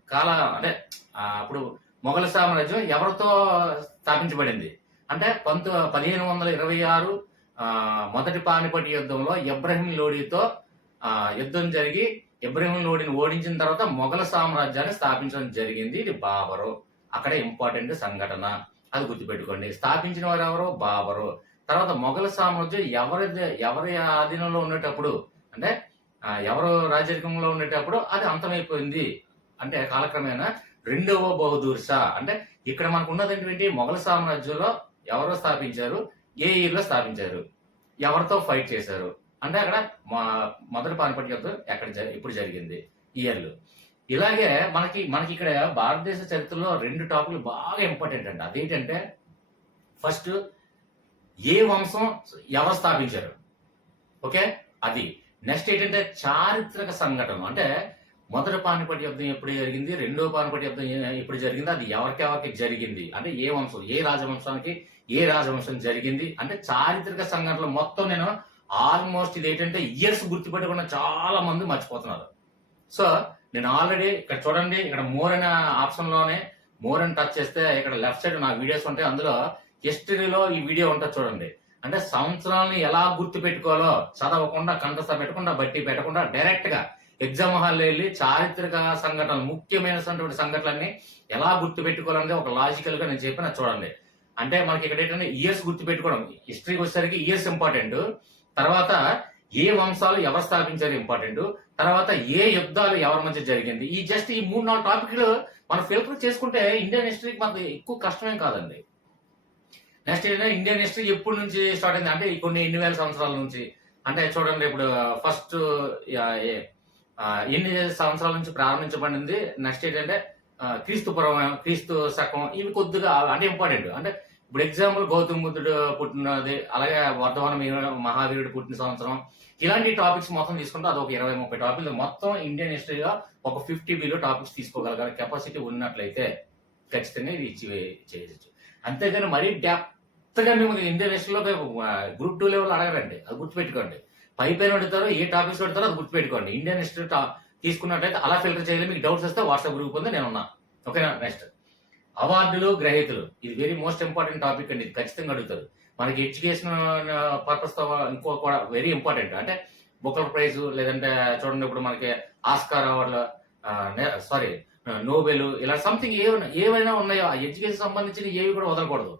కాల అంటే అప్పుడు మొఘల సామ్రాజ్యం ఎవరితో స్థాపించబడింది అంటే 1526 మొదటి పానిపట్ యుద్ధంలో ఇబ్రహీం లోడితో యుద్ధం జరిగి ఇబ్రహీం లోడిని ఓడించిన తర్వాత మొఘల సామ్రాజ్యాన్ని స్థాపించడం జరిగింది. ఇది బాబరు. అక్కడ ఇంపార్టెంట్ సంఘటన, అది గుర్తుపెట్టుకోండి. స్థాపించిన వారు ఎవరు? బాబరు. తర్వాత మొఘల సామ్రాజ్యం ఎవరి ఆధీనంలో ఉండేటప్పుడు అంటే ఎవరు రాజరికంలో ఉండేటప్పుడు అది అంతమైపోయింది అంటే కాలక్రమేణా 2వ బహదూర్ షా. అంటే ఇక్కడ మనకు ఉన్నది ఏంటి, మొఘల సామ్రాజ్యంలో ఎవరు స్థాపించారు, ఏ ఇయర్ లో స్థాపించారు, ఎవరితో ఫైట్ చేశారు అంటే అక్కడ మొదటి పానిపట్ యుద్ధం ఇప్పుడు జరిగింది ఇయర్లు. ఇలాగే మనకి ఇక్కడ భారతదేశ చరిత్రలో 2 టాపిక్లు బాగా ఇంపార్టెంట్ అండి. అదేంటంటే ఫస్ట్ ఏ వంశం ఎవరు స్థాపించారు, ఓకే అది. నెక్స్ట్ ఏంటంటే చారిత్రక సంఘటన అంటే మొదటి పానిపట్ యుద్ధం ఎప్పుడు జరిగింది, 2వ పానిపట్ యుద్ధం ఎప్పుడు జరిగింది, అది ఎవరికి జరిగింది అంటే ఏ వంశం ఏ రాజవంశానికి ఏ రాజవంశం జరిగింది అంటే చారిత్రక సంఘటనలు మొత్తం నేను ఆల్మోస్ట్ ఇది ఏంటంటే ఇయర్స్ గుర్తుపెట్టకుండా చాలా మంది మర్చిపోతున్నారు. సో నేను ఆల్రెడీ ఇక్కడ చూడండి, ఇక్కడ మోర్ అనే ఆప్షన్ లోనే మోర్ అని టచ్ చేస్తే ఇక్కడ లెఫ్ట్ సైడ్ నా వీడియోస్ ఉంటాయి, అందులో హిస్టరీలో ఈ వీడియో ఉంటుంది చూడండి. అంటే సంవత్సరాలని ఎలా గుర్తు పెట్టుకోవాలో చదవకుండా కంఠస్థ పెట్టకుండా బట్టి పెట్టకుండా డైరెక్ట్ గా ఎగ్జామ్ హాల్లో వెళ్ళి చారిత్రక సంఘటనలు ముఖ్యమైనటువంటి సంఘటనలన్నీ ఎలా గుర్తు పెట్టుకోవాలనేది ఒక లాజికల్ గా నేను చెప్పిన చూడండి. అంటే మనకి ఇక్కడ ఏంటంటే ఇయర్స్ గుర్తు పెట్టుకోవడం, హిస్టరీకి వచ్చేసరికి ఇయర్స్ ఇంపార్టెంట్, తర్వాత ఏ వంశాలు ఎవరు స్థాపించారు ఇంపార్టెంట్, తర్వాత ఏ యుద్ధాలు ఎవరి మధ్య జరిగింది. ఈ 3-4 టాపిక్లు మనం ఫిల్టర్ చేసుకుంటే ఇండియన్ హిస్టరీకి మనకి ఎక్కువ కష్టమేం కాదండి. నెక్స్ట్ ఏంటంటే ఇండియన్ హిస్టరీ ఎప్పటి నుంచి స్టార్ట్ అయింది అంటే కొన్ని ఎన్ని వేల సంవత్సరాల నుంచి అంటే చూడండి. ఇప్పుడు ఫస్ట్ ఎన్ని సంవత్సరాల నుంచి ప్రారంభించబడింది, నెక్స్ట్ ఏంటంటే క్రీస్తు శకం, ఇవి కొద్దిగా అంటే ఇంపార్టెంట్. అంటే ఇప్పుడు ఎగ్జాంపుల్ గౌతమ బుద్ధుడు పుట్టినది, అలాగే వర్ధమాన మహావీరుడు పుట్టిన సంవత్సరం, ఇలాంటి టాపిక్స్ మొత్తం తీసుకుంటే అది ఒక 20-30 టాపిక్లు మొత్తం ఇండియన్ హిస్టరీగా ఒక 50 బిలో టాపిక్స్ తీసుకోగలగాలి కెపాసిటీ ఉన్నట్లయితే ఖచ్చితంగా ఇది చేయొచ్చు. అంతేగాని మరీ డెప్త్ గా మేము ఇండియన్ హిస్టరీలో గ్రూప్ 2 లెవెల్ అడగరండి, అది గుర్తుపెట్టుకోండి. పైన అడుగుతారో ఏ టాపిక్స్ పెడతారో అది గుర్తుపెట్టుకోండి. ఇండియన్ హిస్టరీ తీసుకున్నట్లయితే అలా ఫిల్టర్ చేయాలి. మీకు డౌట్స్ వస్తే వాట్సాప్ గ్రూప్ ఉంది, నేను ఉన్నా. ఓకేనా. నెక్స్ట్ అవార్డులు గ్రహీతలు, ఇది వెరీ మోస్ట్ ఇంపార్టెంట్ టాపిక్ అండి. ఇది ఖచ్చితంగా అడుగుతారు. మనకి ఎడ్యుకేషన్ పర్పస్ తో ఇంకో కూడా వెరీ ఇంపార్టెంట్ అంటే బుకర్ ప్రైజ్, లేదంటే చూడండి ఇప్పుడు మనకి ఆస్కార్ అవార్డులు నోబెల్ ఇలా సంథింగ్ ఏవైనా ఉన్నాయో ఆ ఎడ్యుకేషన్ సంబంధించిన ఏవి కూడా వదలకూడదు.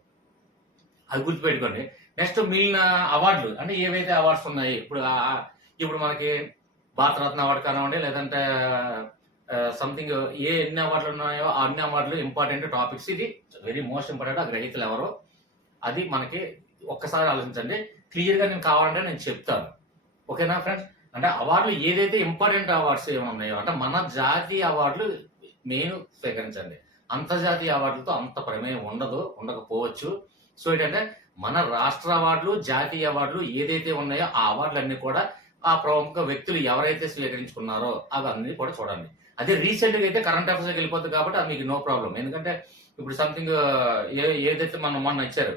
అది గుర్తుపెట్టుకోండి. నెక్స్ట్ మిగిలిన అవార్డులు అంటే ఏవైతే అవార్డ్స్ ఉన్నాయి ఇప్పుడు మనకి భారతరత్న అవార్డు కానివ్వండి, లేదంటే సంథింగ్ ఎన్ని అవార్డులు ఉన్నాయో ఆ అన్ని అవార్డులు ఇంపార్టెంట్ టాపిక్స్. ఇది వెరీ మోస్ట్ ఇంపార్టెంట్. ఆ గ్రహీతలు ఎవరో అది మనకి ఒక్కసారి ఆలోచించండి. క్లియర్గా నేను కావాలంటే నేను చెప్తాను. ఓకేనా ఫ్రెండ్స్? అంటే అవార్డులు ఏదైతే ఇంపార్టెంట్ అవార్డ్స్ ఏమున్నాయో అంటే మన జాతీయ అవార్డులు మెయిన్ స్వీకరించండి. అంతర్జాతీయ అవార్డులతో అంత ప్రమేయం ఉండకపోవచ్చు. సో ఏంటంటే మన రాష్ట్ర అవార్డులు, జాతీయ అవార్డులు ఏదైతే ఉన్నాయో ఆ అవార్డులన్నీ కూడా ఆ ప్రముఖ వ్యక్తులు ఎవరైతే స్వీకరించుకున్నారో అవన్నీ కూడా చూడండి. అదే రీసెంట్ గా అయితే కరెంట్ అఫైర్స్ వెళ్ళిపోతుంది కాబట్టి అది మీకు నో ప్రాబ్లం. ఎందుకంటే ఇప్పుడు సంథింగ్ ఏదైతే మొన్న ఇచ్చారు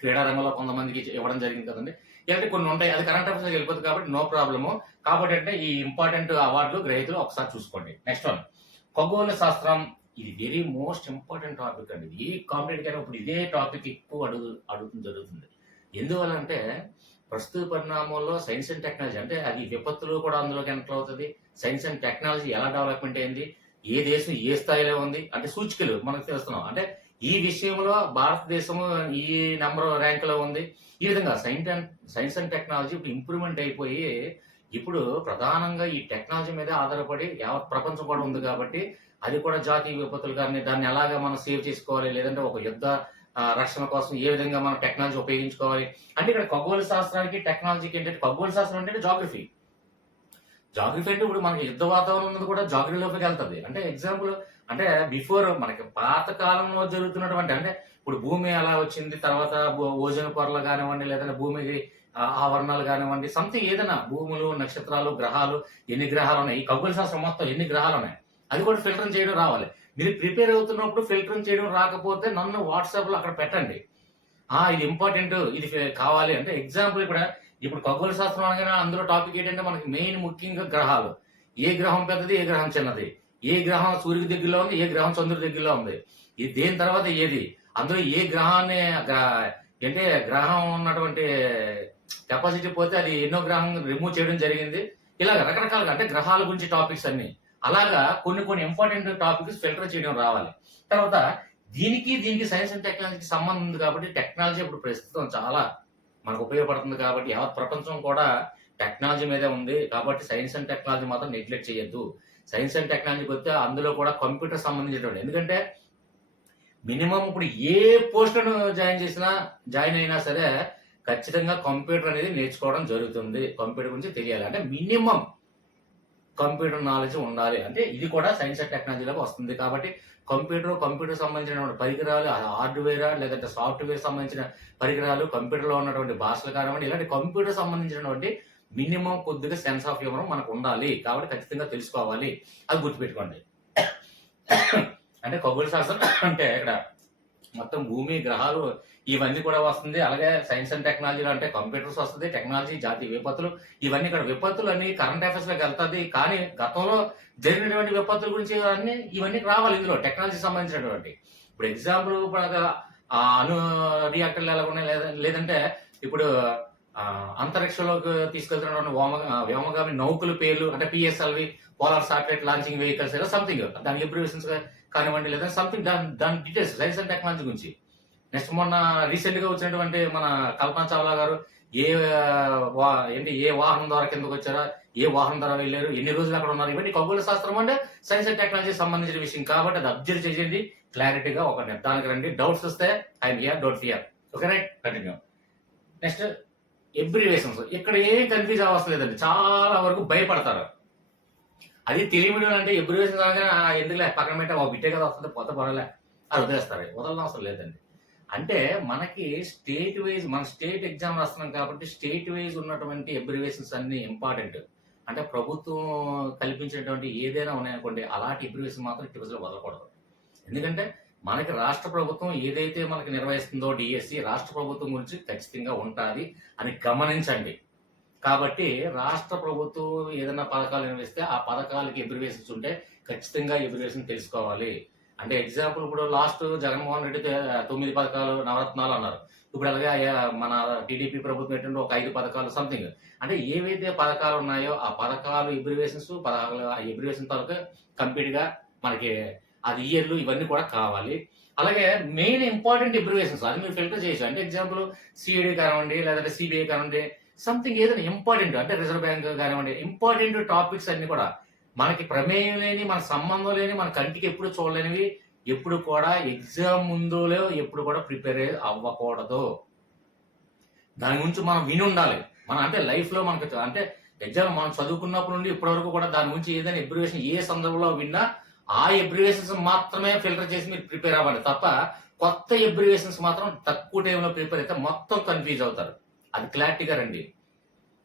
క్రీడా రంగంలో కొంతమందికి ఇవ్వడం జరిగింది కదండి. ఇలాంటి కొన్ని ఉంటాయి. అది కరెంట్ అఫైర్స్ వెళ్ళిపోతుంది కాబట్టి నో ప్రాబ్లము. కాబట్టి అంటే ఈ ఇంపార్టెంట్ అవార్డులు గ్రహీతలు ఒకసారి చూసుకోండి. నెక్స్ట్ వన్ ఖగోళ శాస్త్రం. ఇది వెరీ మోస్ట్ ఇంపార్టెంట్ టాపిక్ అండి. ఏ కాంపిటేటివ్ అయినా ఇప్పుడు ఇదే టాపిక్ ఎక్కువ అడుగుతుంది జరుగుతుంది. ఎందువల్ల అంటే ప్రస్తుత పరిణామంలో సైన్స్ అండ్ టెక్నాలజీ అంటే అది విపత్తులు కూడా అందులోకి ఎంటర్ అవుతుంది. సైన్స్ అండ్ టెక్నాలజీ ఎలా డెవలప్మెంట్ అయింది, ఏ దేశం ఏ స్థాయిలో ఉంది అంటే సూచికలు మనకు తెలుస్తున్నాం. అంటే ఈ విషయంలో భారతదేశం ఈ నెంబర్ ర్యాంక్ లో ఉంది. ఈ విధంగా సైన్స్ అండ్ టెక్నాలజీ ఇప్పుడు ఇంప్రూవ్మెంట్ అయిపోయి ఇప్పుడు ప్రధానంగా ఈ టెక్నాలజీ మీద ఆధారపడి యావత్ ప్రపంచం కూడా ఉంది. కాబట్టి అది కూడా జాతీయ విపత్తులు కానీ దాన్ని ఎలాగా మనం సేవ్ చేసుకోవాలి, లేదంటే ఒక యుద్ధ రక్షణ కోసం ఏ విధంగా మనం టెక్నాలజీ ఉపయోగించుకోవాలి అంటే ఇక్కడ ఖగోళ శాస్త్రానికి టెక్నాలజీకి ఏంటంటే ఖగోళ శాస్త్రం అంటే జాగ్రఫీ అంటే ఇప్పుడు మనకి యుద్ధ వాతావరణం ఉన్నది కూడా జాగ్రఫీలోకి వెళ్తుంది. అంటే ఎగ్జాంపుల్ అంటే బిఫోర్ మనకి పాత కాలంలో జరుగుతున్నటువంటి అంటే ఇప్పుడు భూమి ఎలా వచ్చింది, తర్వాత ఓజోన్ పొరలు కానివ్వండి, లేదంటే భూమికి ఆవరణాలు కానివ్వండి, సంథింగ్ ఏదైనా భూములు, నక్షత్రాలు, గ్రహాలు ఎన్ని గ్రహాలు ఉన్నాయి, ఈ ఖగోళ శాస్త్రం మొత్తం ఎన్ని గ్రహాలు ఉన్నాయి అది కూడా ఫిల్టర్ చేయడం రావాలి. మీరు ప్రిపేర్ అవుతున్నప్పుడు ఫిల్టరింగ్ చేయడం రాకపోతే నన్ను వాట్సాప్ లో అక్కడ పెట్టండి. ఇది ఇంపార్టెంట్, ఇది కావాలి అంటే ఎగ్జాంపుల్ ఇప్పుడు ఖగోళ శాస్త్రం అనగానే అందులో టాపిక్ ఏంటంటే మనకి మెయిన్ ముఖ్యంగా గ్రహాలు. ఏ గ్రహం పెద్దది, ఏ గ్రహం చిన్నది, ఏ గ్రహం సూర్యుడి దగ్గరలో ఉంది, ఏ గ్రహం చంద్రుడి దగ్గరలో ఉంది, దేని తర్వాత ఏది, అందులో ఏ గ్రహాన్ని అంటే గ్రహం ఉన్నటువంటి కెపాసిటీ పోతే అది ఎన్నో గ్రహం రిమూవ్ చేయడం జరిగింది. ఇలాగ రకరకాలుగా అంటే గ్రహాల గురించి టాపిక్స్ అన్ని అలాగా కొన్ని ఇంపార్టెంట్ టాపిక్స్ ఫిల్టర్ చేయడం రావాలి. తర్వాత దీనికి సైన్స్ అండ్ టెక్నాలజీకి సంబంధం ఉంది కాబట్టి టెక్నాలజీ ఇప్పుడు ప్రస్తుతం చాలా మనకు ఉపయోగపడుతుంది. కాబట్టి యావత్ ప్రపంచం కూడా టెక్నాలజీ మీదే ఉంది. కాబట్టి సైన్స్ అండ్ టెక్నాలజీ మాత్రం నెగ్లెక్ట్ చేయొద్దు. సైన్స్ అండ్ టెక్నాలజీకి వస్తే అందులో కూడా కంప్యూటర్ సంబంధించినటువంటి ఎందుకంటే మినిమం ఇప్పుడు ఏ పోస్ట్ జాయిన్ అయినా సరే ఖచ్చితంగా కంప్యూటర్ అనేది నేర్చుకోవడం జరుగుతుంది. కంప్యూటర్ గురించి తెలియాలి అంటే మినిమం కంప్యూటర్ నాలెడ్జ్ ఉండాలి. అంటే ఇది కూడా సైన్స్ అండ్ టెక్నాలజీలోకి వస్తుంది. కాబట్టి కంప్యూటర్ సంబంధించిన పరికరాలు, హార్డ్వేర్ లేదంటే సాఫ్ట్వేర్ సంబంధించిన పరికరాలు, కంప్యూటర్లో ఉన్నటువంటి భాషలు కానివ్వండి, ఇలాంటి కంప్యూటర్ సంబంధించినటువంటి మినిమం కొద్దిగా సెన్స్ ఆఫ్ హ్యూమర్ మనకు ఉండాలి. కాబట్టి ఖచ్చితంగా తెలుసుకోవాలి. అది గుర్తుపెట్టుకోండి. అంటే ఖగోళ శాస్త్రం అంటే ఇక్కడ మొత్తం భూమి, గ్రహాలు ఇవన్నీ కూడా వస్తుంది. అలాగే సైన్స్ అండ్ టెక్నాలజీలో అంటే కంప్యూటర్స్ వస్తుంది, టెక్నాలజీ, జాతీయ విపత్తులు ఇవన్నీ ఇక్కడ విపత్తులు అన్ని కరెంట్ అఫైర్స్ లోకి వెళ్తుంది. కానీ గతంలో జరిగినటువంటి విపత్తుల గురించి ఇవన్నీ రావాలి ఇందులో టెక్నాలజీ సంబంధించినటువంటి. ఇప్పుడు ఎగ్జాంపుల్ అణు రియాక్టర్లు ఎలా ఉన్నాయి, లేదంటే ఇప్పుడు అంతరిక్షంలోకి తీసుకెళ్తున్నటువంటి వ్యోమగామి నౌకల పేర్లు అంటే PSLV, polar satellite launching vehicles ఏదో సంథింగ్ దాని అబ్రివేషన్స్ కానివ్వండి, లేదా సంథింగ్ దాని డీటెయిల్స్ సైన్స్ అండ్ టెక్నాలజీ గురించి. నెక్స్ట్ మొన్న రీసెంట్ గా వచ్చినటువంటి మన కల్పన చావ్లా గారు ఏ వాహనం ద్వారా కిందకు వచ్చారా, ఏ వాహనం ద్వారా వెళ్ళారు, ఎన్ని రోజులు అక్కడ ఉన్నారు, ఇవన్నీ ఖగోళ శాస్త్రం అంటే సైన్స్ అండ్ టెక్నాలజీ సంబంధించిన విషయం. కాబట్టి అది అబ్జర్వ్ చేసేది క్లారిటీగా ఒక నిర్ధారణకు రండి. డౌట్స్ వస్తే I'm here, don't fear. Okay right, continue. Next abbreviations. ఇక్కడ ఏం కన్ఫ్యూజ్ అవ్వసం లేదండి. చాలా వరకు భయపడతారు. అది తెలియడం అంటే ఎబ్రివేషన్ అనగానే ఎందుకులే పక్కన పెట్టే ఒక బిట్టే కదా వస్తుంది, పోతే పడలే అది వదిలేస్తారు. వదలడం అవసరం లేదండి. అంటే మనకి స్టేట్ వైజ్ మన స్టేట్ ఎగ్జామ్ రాస్తున్నాం కాబట్టి స్టేట్ వైజ్ ఉన్నటువంటి ఎబ్రివేషన్స్ అన్ని ఇంపార్టెంట్. అంటే ప్రభుత్వం కల్పించినటువంటి ఏదైనా ఉన్నాయనుకోండి అలాంటి ఎబ్రివేషన్ మాత్రం టిప్స్లో వదలకూడదు. ఎందుకంటే మనకి రాష్ట్ర ప్రభుత్వం ఏదైతే మనకి నిర్వహిస్తుందో డిఎస్సి రాష్ట్ర ప్రభుత్వం గురించి ఖచ్చితంగా ఉంటుంది అని గమనించండి. కాబట్టి రాష్ట్ర ప్రభుత్వం ఏదైనా పథకాలు నిర్వహిస్తే ఆ పథకాలకి ఎబ్రివేషన్స్ ఉంటే ఖచ్చితంగా ఎబ్రివేషన్ తెలుసుకోవాలి. అంటే ఎగ్జాంపుల్ ఇప్పుడు లాస్ట్ జగన్మోహన్ రెడ్డి 9 పథకాలు నవరత్నాలు అన్నారు. ఇప్పుడు అలాగే మన టీడీపీ ప్రభుత్వం ఏంటంటే ఒక 5 పథకాలు సంథింగ్. అంటే ఏవైతే పథకాలు ఉన్నాయో ఆ పథకాలు ఎబ్రివేషన్స్ పథకాలు ఆ ఎబ్రివేషన్ తాలూకా కంప్లీట్‌గా మనకి అది ఇయర్‌లు ఇవన్నీ కూడా కావాలి. అలాగే మెయిన్ ఇంపార్టెంట్ ఎబ్రివేషన్స్ అది మీరు ఫిల్టర్ చేయొచ్చు. అంటే ఎగ్జాంపుల్ సీఈడీ కానివ్వండి, లేదంటే సీబీఐ కానివ్వండి, సంథింగ్ ఏదైనా ఇంపార్టెంట్ అంటే రిజర్వ్ బ్యాంక్ కానివ్వండి, ఇంపార్టెంట్ టాపిక్స్ అన్ని కూడా మనకి ప్రమేయం లేని, మన సంబంధం లేని, మన కంటికి ఎప్పుడు చూడలేనివి ఎప్పుడు కూడా ఎగ్జామ్ ముందులో ఎప్పుడు కూడా ప్రిపేర్ అవ్వకూడదు. దాని గురించి మనం విని ఉండాలి. మన అంటే లైఫ్‌లో మనకు అంటే ఎగ్జామ్ మనం చదువుకున్నప్పటి నుండి ఇప్పటి వరకు కూడా దాని గురించి ఏదైనా ఎబ్రివేషన్ ఏ సందర్భంలో విన్నా ఆ ఎబ్రివేషన్స్ మాత్రమే ఫిల్టర్ చేసి మీరు ప్రిపేర్ అవ్వండి తప్ప కొత్త ఎబ్రివేషన్స్ మాత్రం తక్కువ టైంలో ప్రిపేర్ అయితే మొత్తం కన్ఫ్యూజ్ అవుతారు. అది క్లారిటీగా రండి.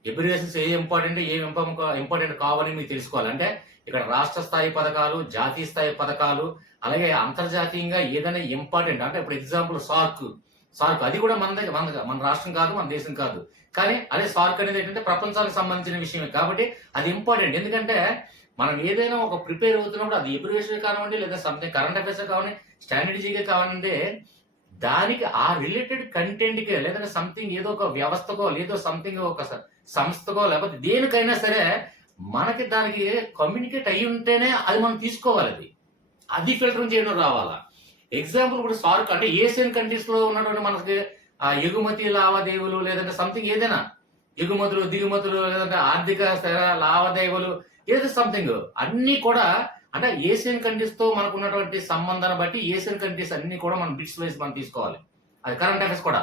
ఎబ్రివేషన్స్ ఏ ఇంపార్టెంట్ కావని మీకు తెలుసుకోవాలి. అంటే ఇక్కడ రాష్ట్ర స్థాయి పథకాలు, జాతీయ స్థాయి పథకాలు, అలాగే అంతర్జాతీయంగా ఏదైనా ఇంపార్టెంట్ అంటే ఇప్పుడు ఎగ్జాంపుల్ సార్క్ అది కూడా మన రాష్ట్రం కాదు, మన దేశం కాదు. కానీ అదే సార్క్ అనేది ఏంటంటే ప్రపంచానికి సంబంధించిన విషయమే కాబట్టి అది ఇంపార్టెంట్. ఎందుకంటే మనం ఏదైనా ఒక ప్రిపేర్ అవుతున్నప్పుడు అది ఎబ్రివేషన్ కానివ్వండి, లేదా సంథింగ్ కరెంట్ అఫైర్స్ కానివ్వండి, స్ట్రాటజీగా కావాలంటే దానికి ఆ రిలేటెడ్ కంటెంట్‌కి లేదంటే సంథింగ్ ఏదో ఒక వ్యవస్థకో, లేదో సంథింగ్ ఒక సంస్థకో లేకపోతే దేనికైనా సరే మనకి దానికి కమ్యూనికేట్ అయ్యి ఉంటేనే అది మనం తీసుకోవాలి. అది ఫిల్టరింగ్ చేయడం రావాలా. ఎగ్జాంపుల్ ఇప్పుడు సార్క్ అంటే ఏషియన్ కంట్రీస్‌లో ఉన్నటువంటి మనకి ఎగుమతి లావాదేవీలు లేదంటే సంథింగ్ ఏదైనా ఎగుమతులు, దిగుమతులు లేదంటే ఆర్థిక లావాదేవీలు ఏదో సంథింగ్ అన్నీ కూడా అంటే ఏషియన్ కంట్రీస్ తో మనకు ఉన్నటువంటి సంబంధాన్ని బట్టి ఏషియన్ కంట్రీస్ అన్ని కూడా మనం బిట్స్ వైజ్ మనం తీసుకోవాలి. అది కరెంట్ అఫైర్స్ కూడా.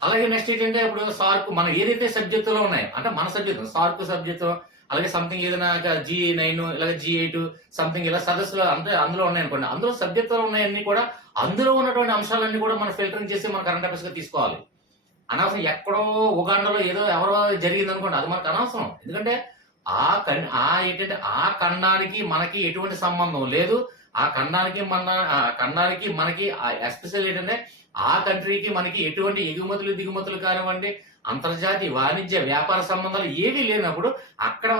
అలాగే నెక్స్ట్ ఏంటంటే ఇప్పుడు సార్క్ మన ఏదైతే సబ్జెక్టులో ఉన్నాయి అంటే మన సబ్జెక్ట్ సార్క్ సబ్జెక్టు అలాగే సంథింగ్ ఏదైనా G9 ఇలాగ G8 సంథింగ్ ఇలా సదస్సులు అంటే అందులో ఉన్నాయి అనుకోండి. అందులో సబ్జెక్టులో ఉన్నాయన్నీ కూడా అందులో ఉన్నటువంటి అంశాలన్నీ కూడా మనం ఫిల్టరింగ్ చేసి మన కరెంట్ అఫైర్స్ గా తీసుకోవాలి. అనవసరం ఎక్కడో ఉగాండాలో ఏదో ఎవరో జరిగింది అనుకోండి అది మనకు అనవసరం. ఎందుకంటే ఏంటంటే ఆ ఖండానికి మనకి ఎటువంటి సంబంధం లేదు. ఆ ఖండానికి మనకి ఎస్పెషల్ ఏంటంటే ఆ కంట్రీకి మనకి ఎటువంటి ఎగుమతులు దిగుమతులు కానివ్వండి, అంతర్జాతీయ వాణిజ్య వ్యాపార సంబంధాలు ఏవీ లేనప్పుడు అక్కడ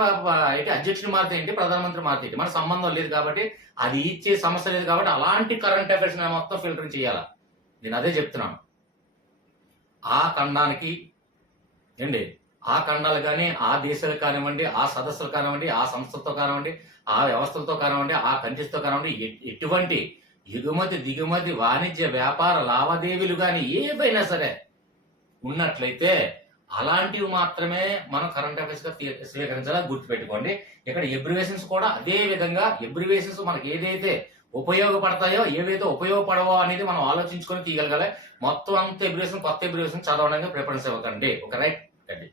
అధ్యక్షుడు మారితే ఏంటి, ప్రధానమంత్రి మారితే ఏంటి, మన సంబంధం లేదు కాబట్టి అది ఇచ్చే సమస్య లేదు కాబట్టి అలాంటి కరెంట్ అఫైర్స్ మొత్తం ఫిల్టరింగ్ చేయాలి. నేను అదే చెప్తున్నాను. ఆ ఖండానికి ఏంటి ఆ ఖండాలు కానీ ఆ దేశాలు కానివ్వండి, ఆ సదస్సులు కానివ్వండి, ఆ సంస్థలతో కానివ్వండి, ఆ వ్యవస్థలతో కానివ్వండి, ఆ కంట్రీస్తో కానివ్వండి ఎటువంటి ఎగుమతి దిగుమతి వాణిజ్య వ్యాపార లావాదేవీలు కానీ ఏవైనా సరే ఉన్నట్లయితే అలాంటివి మాత్రమే మనం కరెంట్ అఫైర్స్ గా స్వీకరించాలని గుర్తుపెట్టుకోండి. ఇక్కడ ఎబ్రివేషన్స్ కూడా అదే విధంగా ఎబ్రివేషన్స్ మనకి ఏదైతే ఉపయోగపడతాయో ఏవైతే ఉపయోగపడవో అనేది మనం ఆలోచించుకొని తీయగలగాలి. మొత్తం అంత ఎబ్రివేషన్ కొత్త ఎబ్రివేషన్ చదవడానికి ప్రిఫరెన్స్ ఇవ్వకండి. ఒక రైట్ అండి.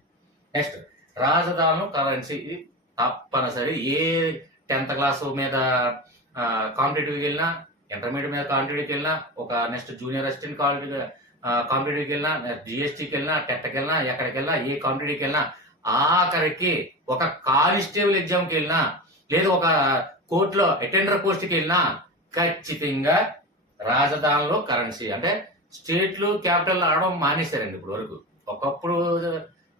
నెక్స్ట్ రాజధానులు కరెన్సీ ఇది తప్పనిసరి. ఏ 10th క్లాస్ మీద కాంపిటేటివ్కి వెళ్ళినా, ఇంటర్మీడియట్ మీద కాంపిటేటివ్కి వెళ్ళినా, ఒక నెక్స్ట్ జూనియర్ అసిస్టెంట్ కాంపిటేటివ్కి వెళ్ళినా, జిఎస్టీకి వెళ్ళినా, టెట్కి వెళ్ళినా, ఎక్కడికి వెళ్ళినా, ఏ కాంపిటేటివ్కి వెళ్ళినా, ఆఖరికి ఒక కానిస్టేబుల్ ఎగ్జామ్కి వెళ్ళినా, లేదు ఒక కోర్టులో అటెండర్ పోస్ట్కి వెళ్ళినా ఖచ్చితంగా రాజధానిలో కరెన్సీ అంటే స్టేట్లు క్యాపిటల్ ఆడడం మానేశారండి ఇప్పుడు వరకు. ఒకప్పుడు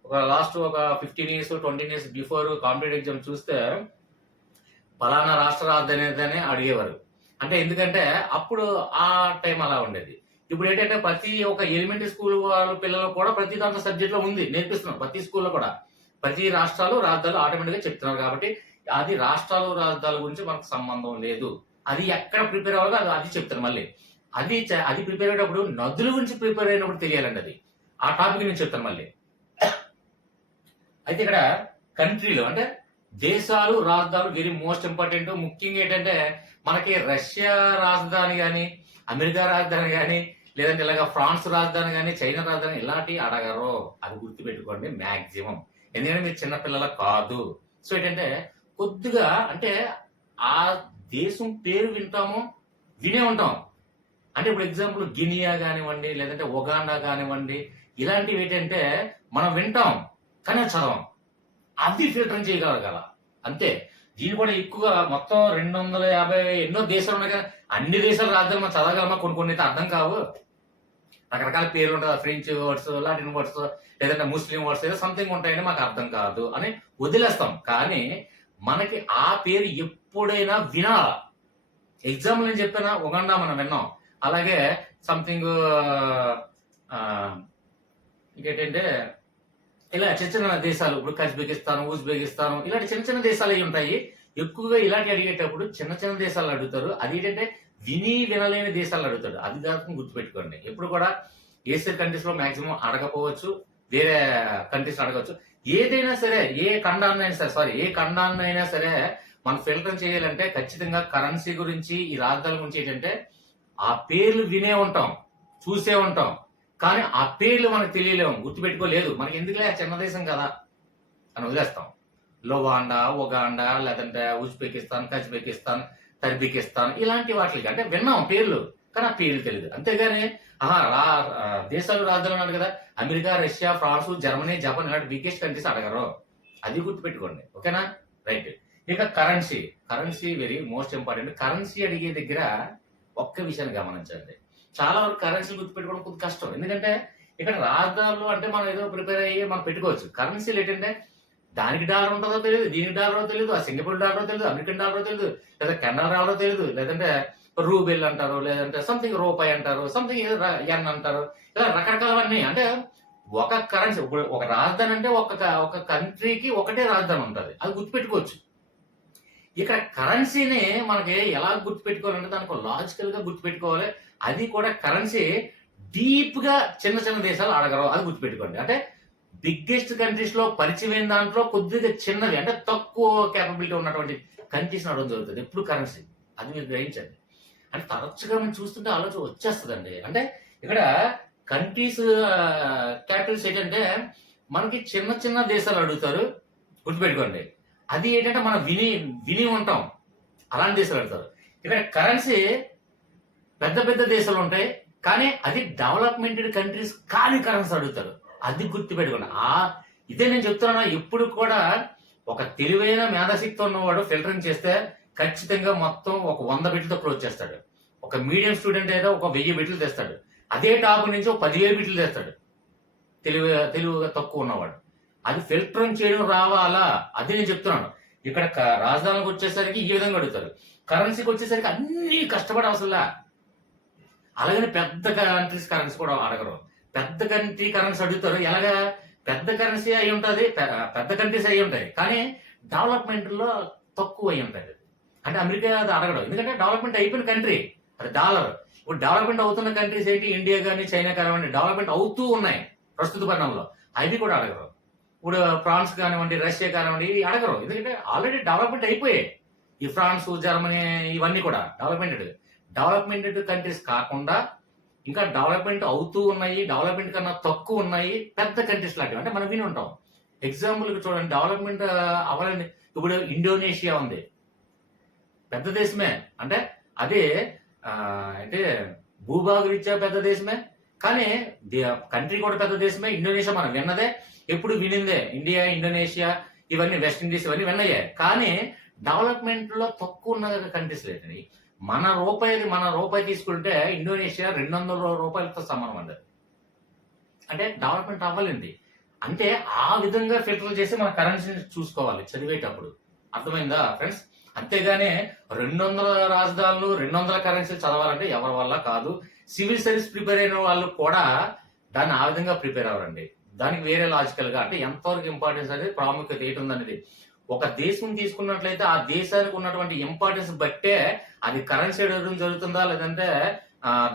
ఒక లాస్ట్ ఒక 15 years 20 years before competitive exam చూస్తే పలానా రాష్ట్ర రాజధాని అడిగేవారు. అంటే ఎందుకంటే అప్పుడు ఆ టైం అలా ఉండేది. ఇప్పుడు ఏంటంటే ప్రతి ఒక ఎలిమెంటరీ స్కూల్ వాళ్ళ పిల్లలు కూడా ప్రతి దాంట్లో సబ్జెక్ట్ లో ఉంది నేర్పిస్తున్నారు. ప్రతి స్కూల్లో కూడా ప్రతి రాష్ట్రాలు రాజధానులు ఆటోమేటిక్ గా చెప్తున్నారు కాబట్టి అది రాష్ట్రాలు రాజధానుల గురించి మనకు సంబంధం లేదు. అది ఎక్కడ ప్రిపేర్ అవ్వాలో అది చెప్తారు. మళ్ళీ అది ప్రిపేర్ అయ్యేటప్పుడు నదుల గురించి ప్రిపేర్ అయినప్పుడు తెలియాలండి. అది ఆ టాపిక్ నేను చెప్తాను మళ్ళీ. అయితే ఇక్కడ కంట్రీలో అంటే దేశాలు రాజధానులు వెరీ మోస్ట్ ఇంపార్టెంట్. ముఖ్యంగా ఏంటంటే మనకి రష్యా రాజధాని కానీ, అమెరికా రాజధాని కానీ, లేదంటే ఇలాగ ఫ్రాన్స్ రాజధాని కానీ, చైనా రాజధాని ఇలాంటివి అడగరు. అది గుర్తుపెట్టుకోండి మ్యాక్సిమం. ఎందుకంటే మీరు చిన్నపిల్లల కాదు. సో ఏంటంటే కొద్దిగా అంటే ఆ దేశం పేరు వినే ఉంటాం. అంటే ఇప్పుడు ఎగ్జాంపుల్ గినియా కానివ్వండి, లేదంటే ఉగాండా కానివ్వండి, ఇలాంటివి ఏంటంటే మనం వింటాం కానీ చదవం. అది ఫిల్టరింగ్ చేయగలగాల అంతే. దీన్ని కూడా ఎక్కువగా మొత్తం 250 ఎన్నో దేశాలు ఉన్నాయి కదా, అన్ని దేశాల రాజధానులు మనం చదవగలమా? కొన్ని అయితే అర్థం కావు. రకరకాల పేర్లు ఉంటాయి, ఫ్రెంచ్ వర్డ్స్, లాటిన్ వర్డ్స్, లేదంటే ముస్లిం వర్డ్స్ ఏదో సంథింగ్ ఉంటాయని మాకు అర్థం కాదు అని వదిలేస్తాం. కానీ మనకి ఆ పేరు ఎప్పుడైనా వినాల. ఎగ్జాంపుల్ నేను చెప్పానా, ఉగాండా మనం విన్నాం. అలాగే సంథింగ్ ఇంకేంటంటే ఇలా చిన్న చిన్న దేశాలు, ఇప్పుడు కజబెకిస్తాన్, ఉజ్బెకిస్తాన్, ఇలాంటి చిన్న చిన్న దేశాలు అవి ఉంటాయి. ఎక్కువగా ఇలాంటి అడిగేటప్పుడు చిన్న చిన్న దేశాలు అడుగుతారు. అది ఏంటంటే వినలేని దేశాలు అడుగుతాడు. అది దాకా గుర్తుపెట్టుకోండి. ఎప్పుడు కూడా ఏషియన్ కంట్రీస్ లో మాక్సిమం అడగపోవచ్చు, వేరే కంట్రీస్ అడగవచ్చు. ఏదైనా సరే, ఏ ఖండాన్నైనా సరే మనం ఫిల్టర్ చేయాలంటే ఖచ్చితంగా కరెన్సీ గురించి, ఈ రాజధానుల గురించి ఏంటంటే ఆ పేర్లు వినే ఉంటాం, చూసే ఉంటాం, కానీ ఆ పేర్లు మనకు తెలియలేము, గుర్తుపెట్టుకోలేదు. మనకి ఎందుకులే, చిన్న దేశం కదా అని వదిలేస్తాం. లోవాండా, ఉగాండా, లేదంటే ఉజ్బెకిస్తాన్, కజబెకిస్తాన్, తర్బికిస్తాన్, ఇలాంటి వాటికి అంటే విన్నాం పేర్లు, కానీ ఆ పేర్లు తెలియదు. అంతేగాని దేశాలు రాజధానులు అన్నాడు కదా, America, Russia, France, Germany, Japan ఇలాంటి బిగ్గెస్ట్ కంట్రీస్ అడగరు. అది గుర్తుపెట్టుకోండి. ఓకేనా? రైట్. ఇక currency very most important. Currency అడిగే దగ్గర ఒక్క విషయాన్ని గమనించండి. చాలా వరకు కరెన్సీ గుర్తుపెట్టుకోవడం కొద్ది కష్టం. ఎందుకంటే ఇక్కడ రాజధానులు అంటే మనం ఏదో ప్రిపేర్ అయ్యి మనం పెట్టుకోవచ్చు. కరెన్సీలు ఏంటంటే దానికి డాలర్ ఉంటుందో తెలియదు, దీనికి డాలరో తెలియదు, ఆ సింగపూర్ డాలరో తెలియదు, అమెరికన్ డాలరో తెలియదు, లేదా కెనడా డాలరో తెలియదు, లేదంటే రూబెల్ అంటారు, లేదంటే సంథింగ్ రూపాయి అంటారు, సంథింగ్ ఎన్ అంటారు. ఇలా రకరకాలవన్నీ. అంటే ఒక కరెన్సీ, ఇప్పుడు ఒక రాజధాని అంటే ఒక కంట్రీకి ఒకటే రాజధాని ఉంటుంది, అది గుర్తుపెట్టుకోవచ్చు. ఇక్కడ కరెన్సీని మనకి ఎలా గుర్తుపెట్టుకోవాలంటే దానికి లాజికల్ గా గుర్తుపెట్టుకోవాలి. అది కూడా కరెన్సీ డీప్ గా చిన్న చిన్న దేశాలు అడగరు, అది గుర్తుపెట్టుకోండి. అంటే బిగ్గెస్ట్ కంట్రీస్ లో పరిచయం దాంట్లో కొద్దిగా చిన్నది, అంటే తక్కువ కేపబిలిటీ ఉన్నటువంటి కంట్రీస్ అడగడం జరుగుతుంది ఎప్పుడు కరెన్సీ. అది మీరు గ్రహించండి. అంటే తరచుగా మనం చూస్తుంటే ఆలోచన వచ్చేస్తుందండి. అంటే ఇక్కడ కంట్రీస్ క్యాపిటల్స్ ఏంటంటే మనకి చిన్న చిన్న దేశాలు అడుగుతారు, గుర్తుపెట్టుకోండి. అది ఏంటంటే మనం విని ఉంటాం, అలాంటి దేశాలు అడుగుతారు. ఇక్కడ కరెన్సీ పెద్ద పెద్ద దేశాలు ఉంటాయి, కానీ అది డెవలప్మెంటెడ్ కంట్రీస్ కానీ కరెన్సీ అడుగుతారు. అది గుర్తుపెట్టుకోండి. ఇదే నేను చెప్తున్నా, ఎప్పుడు కూడా ఒక తెలివైన మేధాశక్తి ఉన్నవాడు ఫిల్టరింగ్ చేస్తే ఖచ్చితంగా మొత్తం ఒక 100 బిట్లతో క్లోజ్ చేస్తాడు. ఒక మీడియం స్టూడెంట్ అయితే ఒక 1000 బిట్లు తెస్తాడు. అదే టాప్ నుంచి ఒక 10,000 బిట్లు తెస్తాడు తెలివిగా తక్కువ ఉన్నవాడు. అది ఫిల్టరింగ్ చేయడం రావాలా, అది నేను చెప్తున్నాను. ఇక్కడ రాజధానికి వచ్చేసరికి ఈ విధంగా అడుగుతారు, కరెన్సీకి వచ్చేసరికి అన్ని కష్టపడే అవసరంలా. అలాగని పెద్ద కంట్రీస్ కరెన్సీ కూడా అడగరు. పెద్ద కంట్రీ కరెన్సీ అడుగుతారు. ఎలాగా? పెద్ద కరెన్సీ అయి ఉంటుంది, పెద్ద కంట్రీస్ అయి ఉంటాయి, కానీ డెవలప్మెంట్ లో తక్కువ అయి ఉంటాయి. అంటే అమెరికా అది అడగడం, ఎందుకంటే డెవలప్మెంట్ అయిపోయిన కంట్రీ, అది డాలర్. ఇప్పుడు డెవలప్మెంట్ అవుతున్న కంట్రీస్ ఏంటి, ఇండియా కానీ చైనా కానివ్వండి, డెవలప్మెంట్ అవుతూ ఉన్నాయి ప్రస్తుత పరిణామంలో, అవి కూడా అడగరు. ఇప్పుడు ఫ్రాన్స్ కానివ్వండి, రష్యా కానివ్వండి, ఇవి అడగరు, ఎందుకంటే ఆల్రెడీ డెవలప్మెంట్ అయిపోయాయి. ఈ ఫ్రాన్స్, జర్మనీ ఇవన్నీ కూడా డెవలప్మెంటెడ్ కంట్రీస్ కాకుండా ఇంకా డెవలప్మెంట్ అవుతూ ఉన్నాయి, డెవలప్మెంట్ కన్నా తక్కువ ఉన్నాయి పెద్ద కంట్రీస్ లాంటివి. అంటే మనం విని ఉంటాం. ఎగ్జాంపుల్ చూడండి, డెవలప్మెంట్ అవ్వాలని ఇప్పుడు ఇండోనేషియా ఉంది, పెద్ద దేశమే. అంటే అదే అంటే భూభాగరీత్యా పెద్ద దేశమే, కానీ కంట్రీ కూడా పెద్ద దేశమే. ఇండోనేషియా మనం విన్నదే, ఎప్పుడు వినిందే. ఇండియా, ఇండోనేషియా, ఇవన్నీ వెస్ట్ ఇండీస్ ఇవన్నీ విన్నయే, కానీ డెవలప్మెంట్ లో తక్కువ ఉన్న కంట్రీస్ లేదండి. మన రూపాయి తీసుకుంటే ఇండోనేషియా 200 రూపాయలతో సమానం అండి. అంటే డెవలప్మెంట్ అవ్వాలండి. అంటే ఆ విధంగా ఫిల్టర్ చేసి మన కరెన్సీని చూసుకోవాలి చదివేటప్పుడు. అర్థమైందా ఫ్రెండ్స్? అంతేగానే 200 రాజధానులు, 200 కరెన్సీలు చదవాలంటే ఎవరి వల్ల కాదు. సివిల్ సర్వీస్ ప్రిపేర్ అయిన వాళ్ళు కూడా దాన్ని ఆ విధంగా ప్రిపేర్ అవ్వరండి. దానికి వేరే లాజికల్ గా, అంటే ఎంతవరకు ఇంపార్టెన్స్ అనేది, ప్రాముఖ్యత ఏంటుందనేది. ఒక దేశం తీసుకున్నట్లయితే ఆ దేశానికి ఉన్నటువంటి ఇంపార్టెన్స్ బట్టే అది కరెన్సీ అడగడం జరుగుతుందా, లేదంటే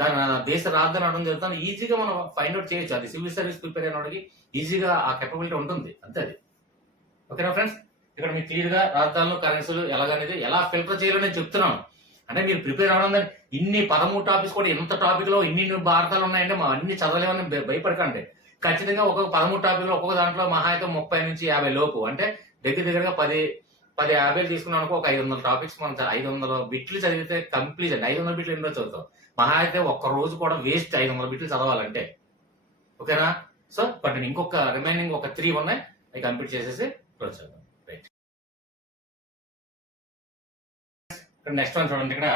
దాని దేశ రాజధాని అడగడం జరుగుతుందా ఈజీగా మనం ఫైండ్ అవుట్ చేయొచ్చు. అది సివిల్ సర్వీస్ ప్రిపేర్ అయిన వాడికి ఈజీగా ఆ కెపబిలిటీ ఉంటుంది, అంతే అది. ఓకేనా ఫ్రెండ్స్? ఇక్కడ మీకు క్లియర్ గా రాజధానులు, కరెన్సీలు ఎలాగనేది ఎలా ఫిల్టర్ చేయాలో నేను చెప్తున్నాను. అంటే మీరు ప్రిపేర్ అవ్వడం, ఇన్ని 13 టాపిక్స్ కూడా, ఇంత టాపిక్ లో ఇన్ని భారతాలు ఉన్నాయంటే మా అన్ని చదవలేమని భయపడకండి. ఖచ్చితంగా ఒక్కొక్క 13 టాపిక్ లో ఒక్కొక్క దాంట్లో మహా అయితే 30 నుంచి 50 లోపు, అంటే దగ్గరగా 10-50 తీసుకున్నాం అనుకో, ఒక 500 టాపిక్స్ మనం 500 బిట్లు చదివితే కంప్లీట్ అండి. 500 బిట్లు ఎన్నో చదువుతాం, మహా అయితే ఒక్క రోజు కూడా వేస్ట్ 500 బిట్లు చదవాలంటే. ఓకేనా? సో బట్ ఇంకొక రిమైనింగ్ ఒక 3 ఉన్నాయి, అవి కంప్లీట్ చేసేసి క్లోజ్ చేద్దాం. రైట్. నెక్స్ట్ వన్ చూడండి. ఇక్కడ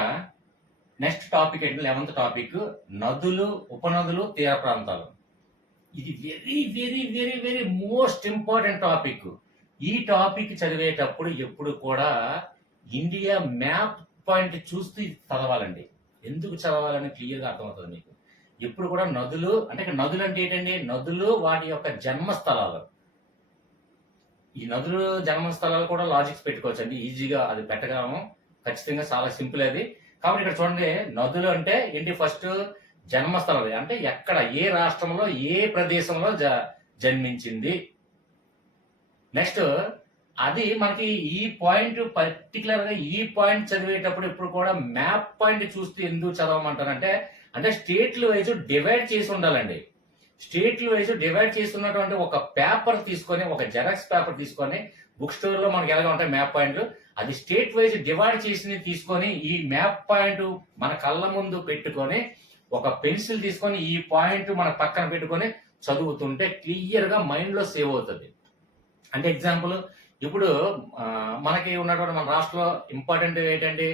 నెక్స్ట్ టాపిక్ ఏంటి, 11th టాపిక్, నదులు, ఉపనదులు, తీర ప్రాంతాలు. ఇది very very very very most important topic. ఈ టాపిక్ చదివేటప్పుడు ఎప్పుడు కూడా ఇండియా మ్యాప్ పాయింట్ చూస్తూ చదవాలండి. ఎందుకు చదవాలని క్లియర్గా అర్థమవుతుంది మీకు. ఎప్పుడు కూడా నదులు అంటే ఇక్కడ నదులు అంటే ఏంటండి, నదులు వాటి యొక్క జన్మస్థలాలు. ఈ నదులు జన్మస్థలాలు కూడా లాజిక్స్ పెట్టుకోవచ్చు అండి, ఈజీగా అది పెట్టగలము ఖచ్చితంగా, చాలా సింపుల్ అది. కాబట్టి ఇక్కడ చూడండి, నదులు అంటే ఏంటి, ఫస్ట్ జన్మస్థలం అంటే ఎక్కడ, ఏ రాష్ట్రంలో ఏ ప్రదేశంలో జన్మించింది. నెక్స్ట్ అది మనకి ఈ పాయింట్ పర్టికులర్ గా ఈ పాయింట్ చదివేటప్పుడు ఎప్పుడు కూడా మ్యాప్ పాయింట్ చూస్తూ ఎందుకు చదవమంటారంటే, అంటే స్టేట్లు వైజ్ డివైడ్ చేసి ఉండాలండి. స్టేట్లు వైజ్ డివైడ్ చేస్తున్నటువంటి ఒక పేపర్ తీసుకొని, ఒక జెరాక్స్ పేపర్ తీసుకొని, బుక్ స్టోర్ లో మనకి ఎలాగ ఉంటాయి మ్యాప్ పాయింట్లు, అది స్టేట్ వైజ్ డివైడ్ చేసి తీసుకొని ఈ మ్యాప్ పాయింట్ మన కళ్ళ ముందు పెట్టుకొని, ఒక పెన్సిల్ తీసుకొని ఈ పాయింట్ మన పక్కన పెట్టుకొని చదువుతుంటే క్లియర్ గా మైండ్ లో సేవ్ అవుతుంది. అంటే ఎగ్జాంపుల్, ఇప్పుడు మనకి ఉన్నటువంటి మన రాష్ట్రంలో ఇంపార్టెంట్ ఏంటంటే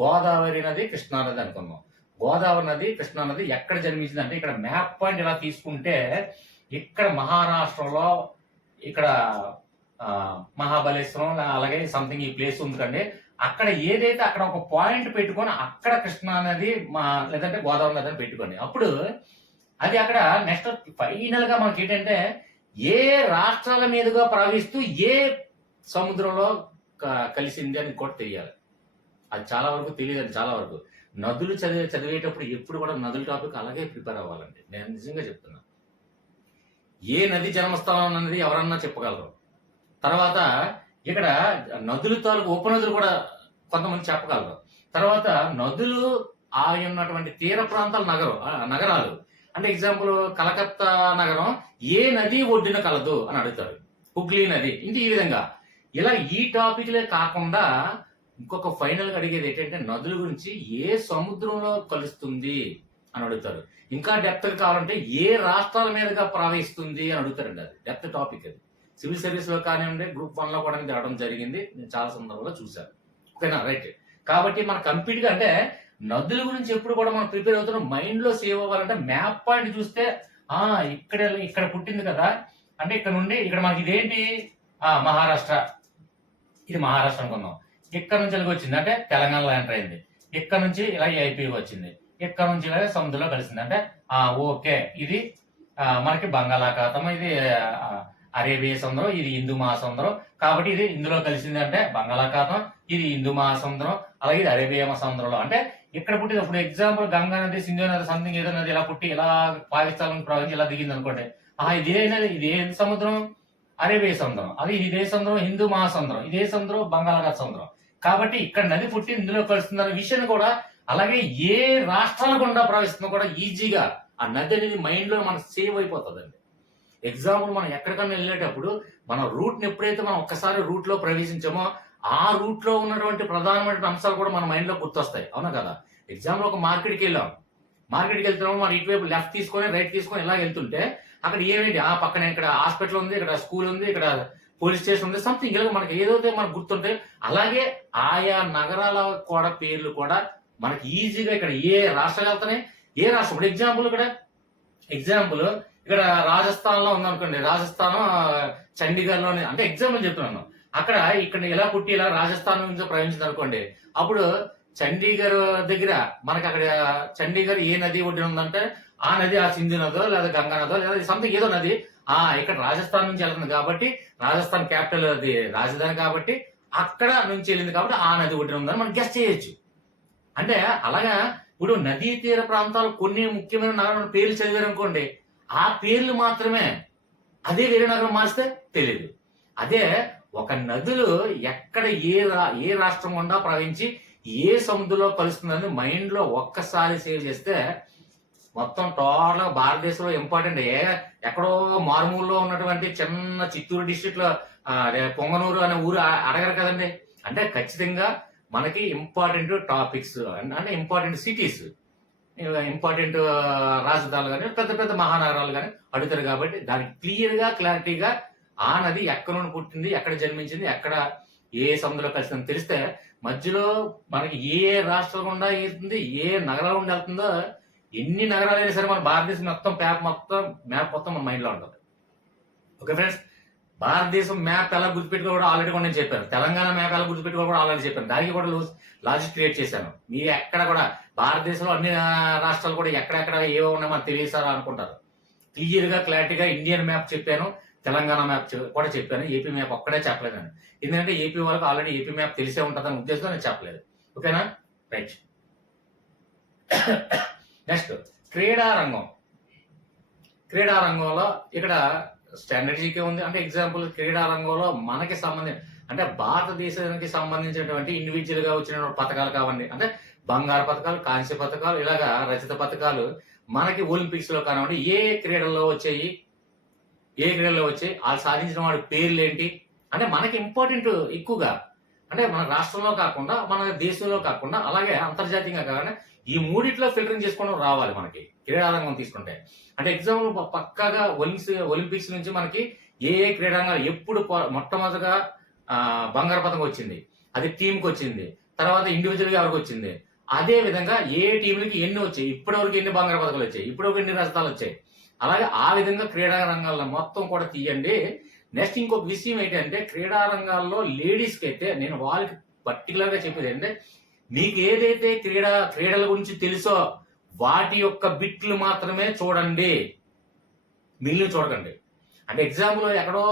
గోదావరి నది, కృష్ణా నది అనుకున్నాం. గోదావరి నది, కృష్ణా నది ఎక్కడ జన్మించింది అంటే, ఇక్కడ మ్యాప్ పాయింట్ ఇలా తీసుకుంటే ఇక్కడ మహారాష్ట్రలో ఇక్కడ మహాబలేశ్వరం అలాగే సంథింగ్ ఈ ప్లేస్ ఉంది కండి. అక్కడ ఏదైతే అక్కడ ఒక పాయింట్ పెట్టుకొని అక్కడ కృష్ణా నది లేదంటే గోదావరి నది అని పెట్టుకోండి. అప్పుడు అది అక్కడ నెక్స్ట్ ఫైనల్ గా మనకి ఏంటంటే ఏ రాష్ట్రాల మీదుగా ప్రవహిస్తూ ఏ సముద్రంలో కలిసింది అని కూడా తెలియాలి. అది చాలా వరకు తెలియదు, చాలా వరకు నదులు చదివేటప్పుడు ఎప్పుడు కూడా నదుల టాపిక్ అలాగే ప్రిపేర్ అవ్వాలండి. నేను నిజంగా చెప్తున్నా. ఏ నది జన్మస్థలం అన్నది ఎవరన్నా చెప్పగలరు. తర్వాత ఇక్కడ నదుల తాలూకు ఉపనదులు కూడా కొంతమంది చెప్పగలరు. తర్వాత నదులు ఉన్నటువంటి తీర ప్రాంతాల నగరాలు అంటే ఎగ్జాంపుల్ కలకత్తా నగరం ఏ నది ఒడ్డున కలదు అని అడుగుతారు, హుగ్లీ నది. ఇంక ఈ విధంగా ఇలా ఈ టాపిక్లే కాకుండా ఇంకొక ఫైనల్ గా అడిగేది ఏంటంటే నదుల గురించి ఏ సముద్రంలో కలుస్తుంది అని అడుగుతారు. ఇంకా డెప్త్ కావాలంటే ఏ రాష్ట్రాల మీదుగా ప్రవహిస్తుంది అని అడుగుతారండి. అది డెప్త్ టాపిక్. అది సివిల్ సర్వీస్ లో కానివ్వండి, గ్రూప్ 1 లో కూడా రావడం జరిగింది, నేను చాలా సందర్భంలో చూశాను. ఓకేనా, రైట్. కాబట్టి మన కంప్లీట్ గా అంటే నదుల గురించి ఎప్పుడు కూడా మనం ప్రిపేర్ అవుతున్నాం, మైండ్ లో సేవ్ అవ్వాలంటే మ్యాప్ పాయింట్ చూస్తే ఇక్కడ పుట్టింది కదా అంటే ఇక్కడ నుండి ఇక్కడ మనకి ఇదేంటి మహారాష్ట్ర, ఇది మహారాష్ట్ర అనుకున్నాం. ఇక్కడ నుంచి ఇలాగ వచ్చింది అంటే తెలంగాణలో ఎంటర్ అయింది. ఇక్కడ నుంచి ఇలా ఏపీ వచ్చింది, ఇక్కడ నుంచి ఇలా సముద్రంలో కలిసింది అంటే ఓకే, ఇది మనకి బంగాళాఖాతం, ఇది అరేబియా సముద్రం, ఇది హిందూ మహాసముద్రం. కాబట్టి ఇది ఇందులో కలిసింది అంటే బంగాళాఖాతం, ఇది హిందూ మహాసముద్రం, అలాగే ఇది అరేబియా సముద్రంలో. అంటే ఇక్కడ పుట్టింది. ఇప్పుడు ఎగ్జాంపుల్ గంగా నది, సింధు నది, సంథింగ్ ఏదో నది ఇలా పుట్టి ఇలా పాకిస్తాన్ ప్రవహించి ఇలా దిగింది అనుకోండి. ఇదే సముద్రం అరేబియా సముద్రం, అది ఇదే సముద్రం హిందూ మహాసముద్రం, ఇదే సముద్రం బంగాళాఖాత సముద్రం. కాబట్టి ఇక్కడ నది పుట్టి ఇందులో కలుస్తుంది అనే విషయాన్ని కూడా, అలాగే ఏ రాష్ట్రాల గుండా ప్రవహిస్తుందో కూడా ఈజీగా ఆ నది అనేది మైండ్ లో మనకు సేవ్ అయిపోతుందండి. ఎగ్జాంపుల్ మనం ఎక్కడికన్నా వెళ్ళేటప్పుడు మన రూట్ ని ఎప్పుడైతే మనం ఒక్కసారి రూట్ లో ప్రవేశించామో ఆ రూట్ లో ఉన్నటువంటి ప్రధానమైన అంశాలు కూడా మన మైండ్ లో గుర్తొస్తాయి, అవునా కదా. ఎగ్జాంపుల్ ఒక మార్కెట్కి వెళ్ళాం, మార్కెట్కి వెళ్తున్నాము, మనం ఇటువైపు లెఫ్ట్ తీసుకొని రైట్ తీసుకొని ఇలా వెళ్తుంటే అక్కడ ఏమేంటి పక్కన ఇక్కడ హాస్పిటల్ ఉంది, ఇక్కడ స్కూల్ ఉంది, ఇక్కడ పోలీస్ స్టేషన్ ఉంది, సంథింగ్ ఇలా మనకి ఏదైతే మనకు గుర్తుంటే అలాగే ఆయా నగరాల కూడా పేర్లు కూడా మనకి ఈజీగా ఇక్కడ ఏ రాష్ట్రాలు వెళ్తున్నాయి, ఏ రాష్ట్రం. ఇప్పుడు ఎగ్జాంపుల్ ఇక్కడ రాజస్థాన్ లో ఉందనుకోండి, రాజస్థాన్ చండీగఢ్ లోని అంటే ఎగ్జాంపుల్ చెప్తున్నాను. అక్కడ ఇక్కడ ఇలా పుట్టి ఇలా రాజస్థాన్ నుంచి ప్రవహించింది అనుకోండి, అప్పుడు చండీగఢ్ దగ్గర మనకి అక్కడ చండీగఢ్ ఏ నది ఒడ్డున ఉందంటే ఆ నది ఆ సింధు నదో లేదా గంగా నదో లేదా సంథింగ్ ఏదో నది ఇక్కడ రాజస్థాన్ నుంచి వెళ్తుంది కాబట్టి రాజస్థాన్ క్యాపిటల్ అది రాజధాని కాబట్టి అక్కడ నుంచి వెళ్ళింది కాబట్టి ఆ నది ఒడ్డున ఉందని మనం గెస్ చేయొచ్చు. అంటే అలాగా ఇప్పుడు నదీ తీర ప్రాంతాలు కొన్ని ముఖ్యమైన నగరాల పేర్లు చదివారు అనుకోండి, ఆ పేర్లు మాత్రమే, అదే వేరే నగరం మారిస్తే తెలియదు. అదే ఒక నదులు ఎక్కడ ఏ రాష్ట్రం గుండా ప్రవహించి ఏ సముద్రంలో కలుస్తుందని మైండ్ లో ఒక్కసారి సేవ్ చేస్తే మొత్తం టోటల్ భారతదేశంలో ఇంపార్టెంట్. ఎక్కడో మారుమూలలో ఉన్నటువంటి చిన్న చిత్తూరు డిస్ట్రిక్ట్ లో పొంగనూరు అనే ఊరు అడగరు కదండి. అంటే ఖచ్చితంగా మనకి ఇంపార్టెంట్ టాపిక్స్ అంటే ఇంపార్టెంట్ సిటీస్, ఇంపార్టెంట్ రాజధానులు కానీ పెద్ద పెద్ద మహానగరాలు కానీ అడుగుతారు. కాబట్టి దానికి క్లారిటీగా ఆ నది ఎక్కడ నుండి పుట్టింది, ఎక్కడ జన్మించింది, ఎక్కడ ఏ సముద్రంలో కలిసిందని తెలిస్తే మధ్యలో మనకి ఏ రాష్ట్రం గుండా వెళ్తుంది, ఏ నగరాల గుండా వెళ్తుందో, ఎన్ని నగరాలైనా సరే మన భారతదేశం మొత్తం మ్యాప్ మొత్తం మన మైండ్ లో ఉంటుంది. ఓకే ఫ్రెండ్స్, భారతదేశం మ్యాప్ ఎలా గుర్తుపెట్టుకో కూడా ఆల్రెడీ కూడా నేను చెప్పాను. తెలంగాణ మ్యాప్ ఎలా గుర్తుపెట్టుకో కూడా ఆల్రెడీ చెప్పాను. దానికి కూడా లాజిక్ క్రియేట్ చేశాను. మీరు ఎక్కడ కూడా భారతదేశంలో అన్ని రాష్ట్రాలు కూడా ఎక్కడెక్కడ ఏవో ఉన్నాయో మనకు తెలియదు సార్ అనుకుంటారు. క్లియర్ గా క్లారిటీగా ఇండియన్ మ్యాప్ చెప్పాను, తెలంగాణ మ్యాప్ కూడా చెప్పాను. ఏపీ మ్యాప్ ఒక్కడే చెప్పలేదు నేను. ఎందుకంటే ఏపీ వాళ్ళకి ఆల్రెడీ ఏపీ మ్యాప్ తెలిసే ఉంటుందని ఉద్దేశంతో నేను చెప్పలేదు. ఓకేనా, రైట్. నెక్స్ట్ క్రీడా రంగం. క్రీడా రంగంలో ఇక్కడ స్టాండర్డ్ జీకే ఉంది. అంటే ఎగ్జాంపుల్ క్రీడా రంగంలో మనకి అంటే భారతదేశానికి సంబంధించినటువంటి ఇండివిజువల్ గా వచ్చిన పథకాలు కావండి, అంటే బంగారు పథకాలు, కాంస్య పథకాలు, ఇలాగా రచిత పథకాలు మనకి ఒలింపిక్స్ లో కానివ్వండి ఏ క్రీడల్లో వచ్చాయి, వాళ్ళు సాధించిన వాడి పేర్లు ఏంటి, అంటే మనకి ఇంపార్టెంట్ ఎక్కువగా, అంటే మన రాష్ట్రంలో కాకుండా మన దేశంలో కాకుండా అలాగే అంతర్జాతీయంగా కాకుండా ఈ మూడిట్లో ఫిల్టరింగ్ చేసుకోవడం రావాలి మనకి క్రీడారంగం తీసుకుంటే. అంటే ఎగ్జాంపుల్ పక్కాగా ఒలింపిక్స్ నుంచి మనకి ఏ క్రీడారంగాలు ఎప్పుడు మొట్టమొదటిగా బంగారు పథకం వచ్చింది, అది టీంకి వచ్చింది, తర్వాత ఇండివిజువల్ గా ఎవరికి వచ్చింది, అదే విధంగా ఏ టీంలకి ఎన్ని వచ్చాయి, ఇప్పటివరకు ఎన్ని బంగారు పథకాలు వచ్చాయి, ఇప్పటివరకు ఎన్ని రజతాలు వచ్చాయి, అలాగే ఆ విధంగా క్రీడా రంగాల్లో మొత్తం కూడా తీయండి. నెక్స్ట్ ఇంకొక విషయం ఏంటంటే క్రీడా రంగాల్లో లేడీస్కి అయితే నేను వాళ్ళకి పర్టికులర్ గా చెప్పేది ఏంటంటే మీకు ఏదైతే క్రీడల గురించి తెలుసో వాటి యొక్క బిట్లు మాత్రమే చూడండి, మిగిలిన చూడకండి. అంటే ఎగ్జాంపుల్ ఎక్కడో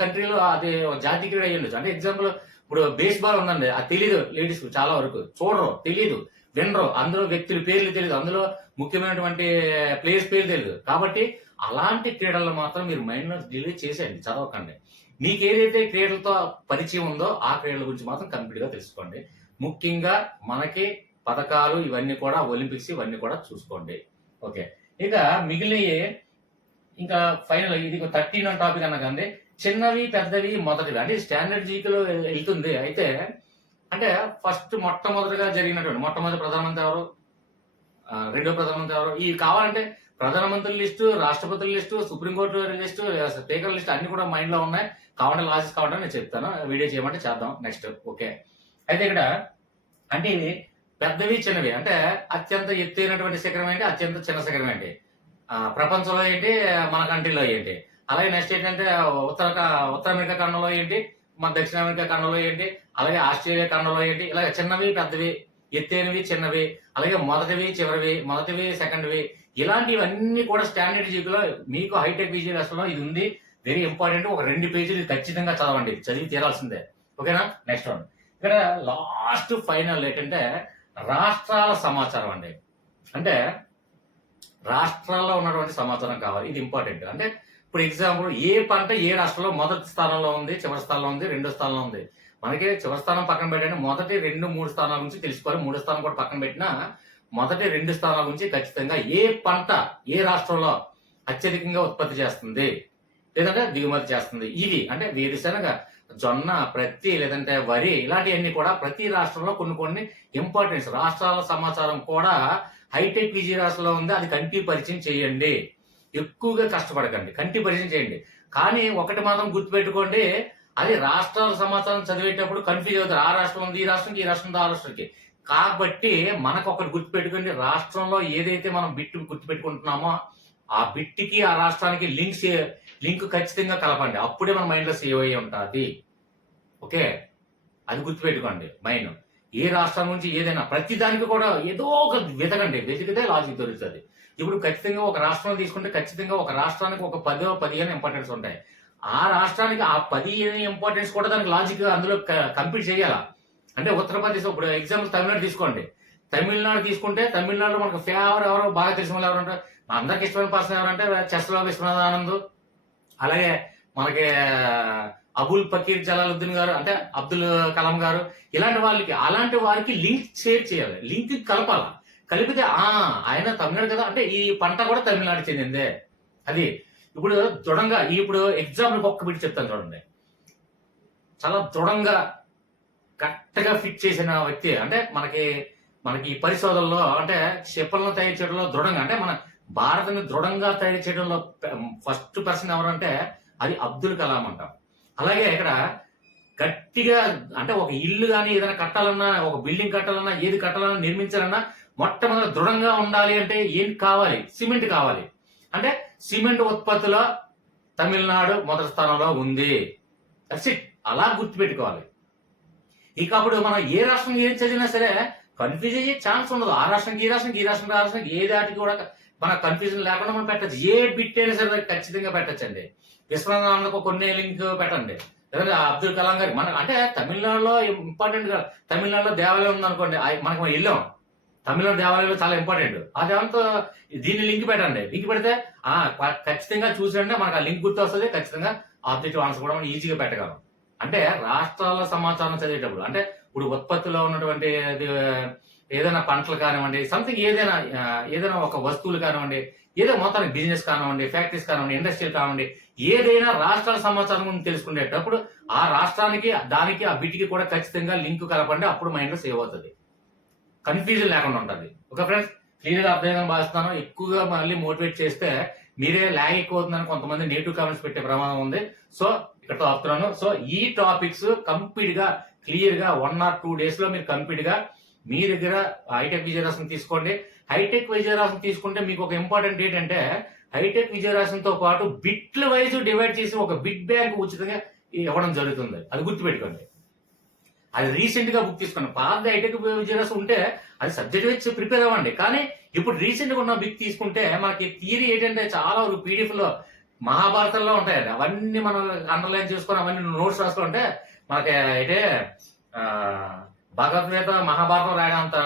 కంట్రీలో అదే జాతీయ క్రీడ అయ్యి ఉండొచ్చు. అంటే ఎగ్జాంపుల్ ఇప్పుడు బేస్బాల్ ఉందండి, అది తెలియదు లేడీస్ చాలా వరకు, చూడరు, తెలియదు, వినరు, అందులో వ్యక్తుల పేర్లు తెలియదు, అందులో ముఖ్యమైనటువంటి ప్లేయర్స్ పేర్లు తెలియదు. కాబట్టి అలాంటి క్రీడల్లో మాత్రం మీరు మైండ్ లో డిలీట్ చేసేయండి, చదవకండి. మీకు ఏదైతే క్రీడలతో పరిచయం ఉందో ఆ క్రీడల గురించి మాత్రం కంప్లీట్ గా తెలుసుకోండి. ముఖ్యంగా మనకి పథకాలు ఇవన్నీ కూడా ఒలింపిక్స్ ఇవన్నీ కూడా చూసుకోండి. ఓకే, ఇక మిగిలిన ఇంకా ఫైనల్ ఇది 13 టాపిక్ అన్నా కానీ చిన్నవి పెద్దవి మొదటివి అంటే స్టాండర్డ్ జీకేలో వెళ్తుంది. అయితే అంటే ఫస్ట్ మొట్టమొదటిగా జరిగినటువంటి మొట్టమొదటి ప్రధానమంత్రి ఎవరు, రెండో ప్రధానమంత్రి ఎవరు, ఇవి కావాలంటే ప్రధానమంత్రుల లిస్టు, రాష్ట్రపతుల list, supreme court list, speaker list అన్ని కూడా మైండ్ లో ఉన్నాయి. కావాలంటే లాజిక్స్ కావాలంటే నేను చెప్తాను, వీడియో చేయమంటే చేద్దాం నెక్స్ట్. ఓకే, అయితే ఇక్కడ అంటే ఇది పెద్దవి చిన్నవి అంటే అత్యంత ఎత్తైనటువంటి శిఖరం ఏంటి, అత్యంత చిన్న శిఖరం ఏంటి, ప్రపంచంలో ఏంటి, మన కంట్రీలో ఏంటి, అలాగే నెక్స్ట్ ఏంటంటే ఉత్తర అమెరికా ఖండంలో ఏంటి, మన దక్షిణ అమెరికా ఖండంలో ఏంటి, అలాగే ఆస్ట్రేలియా ఖండంలో ఏంటి, ఇలాగే చిన్నవి పెద్దవి, ఎత్తైనవి చిన్నవి, అలాగే మొదటివి చివరివి, మొదటివి సెకండ్వి, ఇలాంటివన్నీ కూడా స్టాండర్డ్ జీకేలో మీకు హైటెక్ విజిలెన్స్ లో ఇది ఉంది. Very important. ఒక 2 పేజీలు ఖచ్చితంగా చదవండి, చదివి తీరాల్సిందే. ఓకేనా, నెక్స్ట్ వన్. ఇక్కడ లాస్ట్ ఫైనల్ ఏంటంటే రాష్ట్రాల సమాచారం అండి. అంటే రాష్ట్రాల్లో ఉన్నటువంటి సమాచారం కావాలి, ఇది ఇంపార్టెంట్. అంటే ఇప్పుడు ఎగ్జాంపుల్ ఏ పంట ఏ రాష్ట్రంలో మొదటి స్థానంలో ఉంది, చివరి స్థానంలో ఉంది, రెండో స్థానంలో ఉంది. మనకి చివరి స్థానం పక్కన పెట్టండి, మొదటి 2, 3 స్థానాల గురించి తెలుసుకోవాలి. 3వ స్థానం కూడా పక్కన పెట్టినా మొదటి 2 స్థానాల గురించి ఖచ్చితంగా ఏ పంట ఏ రాష్ట్రంలో అత్యధికంగా ఉత్పత్తి చేస్తుంది లేదంటే దిగుమతి చేస్తుంది, ఇవి అంటే వేరుశనగ, జొన్న, ప్రత్తి లేదంటే వరి, ఇలాంటివన్నీ కూడా ప్రతి రాష్ట్రంలో కొన్ని ఇంపార్టెన్స్ రాష్ట్రాల సమాచారం కూడా హైటెక్ విజిలెన్స్లో ఉంది. అది కంటి పరిచయం చేయండి, ఎక్కువగా కష్టపడకండి, కంటి పరిచయం చేయండి. కానీ ఒకటి మాత్రం గుర్తుపెట్టుకోండి, అది రాష్ట్రాల సమాచారం చదివేటప్పుడు కన్ఫ్యూజ్ అవుతారు. ఆ రాష్ట్రం ఉంది, ఈ రాష్ట్రంకి, ఈ రాష్ట్రం ఆ రాష్ట్రానికి. కాబట్టి మనకు ఒకటి గుర్తుపెట్టుకోండి, రాష్ట్రంలో ఏదైతే మనం బిట్ గుర్తుపెట్టుకుంటున్నామో ఆ బిట్కి ఆ రాష్ట్రానికి లింక్ ఖచ్చితంగా కలపండి, అప్పుడే మన మైండ్ లో సేవ్ అయ్యి ఉంటుంది. ఓకే, అది గుర్తుపెట్టుకోండి. మైండ్ ఏ రాష్ట్రం నుంచి ఏదైనా ప్రతి దానికి కూడా ఏదో ఒక వెతికితే లాజిక్ దొరుకుతుంది. ఇప్పుడు ఖచ్చితంగా ఒక రాష్ట్రం తీసుకుంటే ఖచ్చితంగా ఒక రాష్ట్రానికి ఒక 10-15 ఇంపార్టెన్స్ ఉంటాయి. ఆ రాష్ట్రానికి ఆ 15 ఇంపార్టెన్స్ కూడా దానికి లాజిక్ అందులో కంప్లీట్ చేయాలా. అంటే ఉత్తరప్రదేశ్, ఇప్పుడు ఎగ్జాంపుల్ తమిళనాడు తీసుకోండి. తమిళనాడు తీసుకుంటే తమిళనాడులో మనకు ఫేవర్ ఎవరో బాగా తెలిసిన వాళ్ళు ఎవరంటే అందరికి ఇష్టమైన పర్సన్ ఎవరంటే చెస్లో విశ్వనాథ్ ఆనంద్, అలాగే మనకి అబుల్ ఫకీర్ జలాలుద్దీన్ గారు, అంటే అబ్దుల్ కలాం గారు, అలాంటి వారికి లింక్ షేర్ చేయాలి, లింక్ కలపాల. కలిపితే ఆయన తమిళనాడు కదా, అంటే ఈ పంట కూడా తమిళనాడు చెందిందే. అది ఇప్పుడు దృఢంగా ఇప్పుడు ఎగ్జాంపుల్ ఒక్క బిట్ చెప్తాను చూడండి. చాలా దృఢంగా కరెక్ట్ గా ఫిట్ చేసిన వ్యక్తి అంటే మనకి పరిశోధనలో అంటే క్షిపణులను తయారు చేయడంలో దృఢంగా అంటే మన భారత్ని దృఢంగా తయారు చేయడంలో ఫస్ట్ పర్సన్ ఎవరంటే అది అబ్దుల్ కలాం అంటాం. అలాగే ఇక్కడ గట్టిగా అంటే ఒక ఇల్లు కానీ ఏదైనా కట్టాలన్నా, ఒక బిల్డింగ్ కట్టాలన్నా, ఏది కట్టాలన్నా, నిర్మించాలన్నా మొట్టమొదటి దృఢంగా ఉండాలి అంటే ఏం కావాలి, సిమెంట్ కావాలి. అంటే సిమెంట్ ఉత్పత్తిలో తమిళనాడు మొదటి స్థానంలో ఉంది. That's it. అలా గుర్తుపెట్టుకోవాలి. ఇక అప్పుడు మనం ఏ రాష్ట్రం ఏం చదివినా సరే కన్ఫ్యూజ్ అయ్యే ఛాన్స్ ఉండదు. ఆ రాష్ట్రానికి ఈ రాష్ట్రానికి, ఈ రాష్ట్రానికి ఆ రాష్ట్రానికి ఏ దాటికి కూడా మన కన్ఫ్యూజన్ లేకుండా మనం పెట్టచ్చు. ఏ బిట్ అయినా సరే ఖచ్చితంగా పెట్టచ్చండి. విశ్వనాథకు కొన్ని లింక్ పెట్టండి. లేదంటే అబ్దుల్ కలాం గారికి మన అంటే తమిళనాడులో ఇంపార్టెంట్ గా తమిళనాడులో దేవాలయం ఉందనుకోండి, మనకి మనం వెళ్ళాం. తమిళనాడు దేవాలయంలో చాలా ఇంపార్టెంట్. ఆ దేవాలయంతో దీన్ని లింక్ పెట్టండి. లింక్ పెడితే ఖచ్చితంగా చూసండి మనకు ఆ లింక్ గుర్తు వస్తుంది. ఖచ్చితంగా ఆబ్జెక్టివ్ ఆన్సర్ కూడా మనం ఈజీగా పెట్టగలం. అంటే రాష్ట్రాల సమాచారం చదివేటప్పుడు అంటే ఇప్పుడు ఉత్పత్తిలో ఉన్నటువంటి ఏదైనా పంటలు కానివ్వండి, సంథింగ్ ఏదైనా ఒక వస్తువులు కానివ్వండి, ఏదో మొత్తానికి బిజినెస్ కానివ్వండి, ఫ్యాక్టరీస్ కానివ్వండి, ఇండస్ట్రియల్ కానివ్వండి, ఏదైనా రాష్ట్రాల సమాచారం గురించి తెలుసుకునేటప్పుడు ఆ రాష్ట్రానికి దానికి ఆ బిట్కి కూడా ఖచ్చితంగా లింక్ కలపండి. అప్పుడు మైండ్ సేవ్ అవుతుంది, కన్ఫ్యూజన్ లేకుండా ఉంటుంది. ఓకే ఫ్రెండ్స్, క్లియర్ గా అర్థమైందని భావిస్తున్నాను. ఎక్కువగా మళ్ళీ మోటివేట్ చేస్తే మీరే ల్యాగ్ ఎక్కువ అవుతుందని కొంతమంది నెగిటివ్ కామెంట్స్ పెట్టే ప్రమాదం ఉంది. సో ఇక్కడతో ఆపుతున్నాను. సో ఈ టాపిక్స్ కంప్లీట్ గా క్లియర్ గా 1 or 2 days లో మీరు కంప్లీట్ గా మీ దగ్గర హైటెక్ విజయరాశం తీసుకోండి. హైటెక్ విజయరాశం తీసుకుంటే మీకు ఒక ఇంపార్టెంట్ ఏంటంటే హైటెక్ విజయరాశంతో పాటు బిట్ల వైజ్ డివైడ్ చేసి ఒక బిట్ బ్యాంక్ ఉచితంగా ఇవ్వడం జరుగుతుంది. అది గుర్తుపెట్టుకోండి. అది రీసెంట్ గా బుక్ తీసుకోండి. పాత హైటెక్ విజయరాశం ఉంటే అది సబ్జెక్ట్ వచ్చి ప్రిపేర్ అవ్వండి. కానీ ఇప్పుడు రీసెంట్ గా ఉన్న బిక్ తీసుకుంటే మనకి థియరీ ఏంటంటే చాలా వరకు పీడిఎఫ్ లో మహాభారతంలో ఉంటాయండి. అవన్నీ మనం అండర్లైన్ చేసుకొని అవన్నీ నోట్స్ రాసుకుంటే మనకి అయితే భగవద్గీత మహాభారతం రాయడంత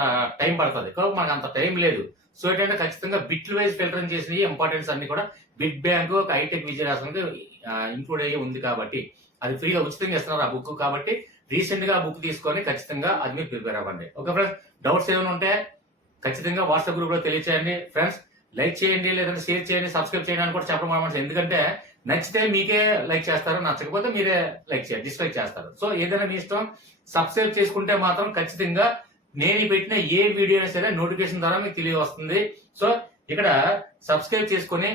టైం పడుతుంది. మనకు అంత టైం లేదు. సో ఏంటంటే ఖచ్చితంగా బిట్లు వైజ్ ఫిల్టరింగ్ చేసిన ఇంపార్టెన్స్ అన్ని కూడా బిట్ బ్యాంక్ హైటెక్ విజయరాశంకి ఇంక్లూడ్ అయ్యి ఉంది కాబట్టి అది ఫ్రీగా ఉచితంగా ఇస్తున్నారు ఆ బుక్. కాబట్టి రీసెంట్ గా బుక్ తీసుకొని ఖచ్చితంగా అది మీరు ప్రిపేర్ అవ్వండి. ఓకే ఫ్రెండ్స్, డౌట్స్ ఏమైనా ఉంటే ఖచ్చితంగా వాట్సాప్ గ్రూప్ లో తెలియచేయండి. ఫ్రెండ్స్ లైక్ చేయండి, లేదంటే షేర్ చేయండి, సబ్స్క్రైబ్ చేయండి అని కూడా చెప్పడం అనమాట. ఎందుకంటే నచ్చితే మీకే లైక్ చేస్తారు, నచ్చకపోతే మీరే లైక్ చేయాలి, డిస్లైక్ చేస్తారు. సో ఏదైనా మీ ఇష్టం. సబ్స్క్రైబ్ చేసుకుంటే మాత్రం ఖచ్చితంగా నేను పెట్టిన ఏ వీడియో అయినా సరే నోటిఫికేషన్ ద్వారా మీకు తెలియవస్తుంది. సో ఇక్కడ సబ్స్క్రైబ్ చేసుకుని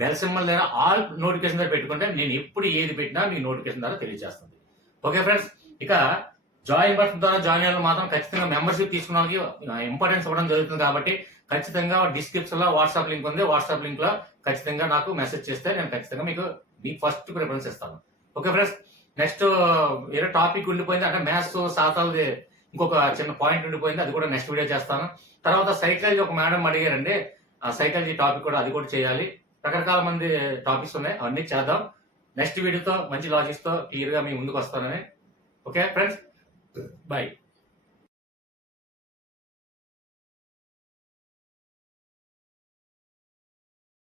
బెల్ సింబల్ ద్వారా ఆల్ నోటిఫికేషన్ ద్వారా పెట్టుకుంటే నేను ఎప్పుడు ఏది పెట్టినా మీకు నోటిఫికేషన్ ద్వారా తెలియజేస్తుంది. ఓకే ఫ్రెండ్స్, ఇక జాయిన్ బటన్ ద్వారా జాయిన్ అయ్యే మాత్రం ఖచ్చితంగా మెంబర్షిప్ తీసుకున్న వాళ్ళకి ఇంపార్టెన్స్ ఇవ్వడం జరుగుతుంది. కాబట్టి ఖచ్చితంగా డిస్క్రిప్షన్ లో వాట్సాప్ లింక్ ఉంది. వాట్సాప్ లింక్ లో ఖచ్చితంగా నాకు మెసేజ్ చేస్తే నేను ఖచ్చితంగా మీకు ఫస్ట్ ప్రిఫరెన్స్ ఇస్తాను. ఓకే ఫ్రెండ్స్, నెక్స్ట్ వేరే టాపిక్ ఉండిపోయింది అంటే మ్యాథ్స్ శాతాలది ఇంకొక చిన్న పాయింట్ ఉండిపోయింది. అది కూడా నెక్స్ట్ వీడియో చేస్తాను. తర్వాత సైకాలజీ ఒక మేడం అడిగారండి, ఆ సైకాలజీ టాపిక్ కూడా అది కూడా చేయాలి. రకరకాల మంది టాపిక్స్ ఉన్నాయి, అవన్నీ చేద్దాం. నెక్స్ట్ వీడియోతో మంచి లాజిక్స్ తో క్లియర్ గా మీ ముందుకు వస్తానని. Okay friends, bye.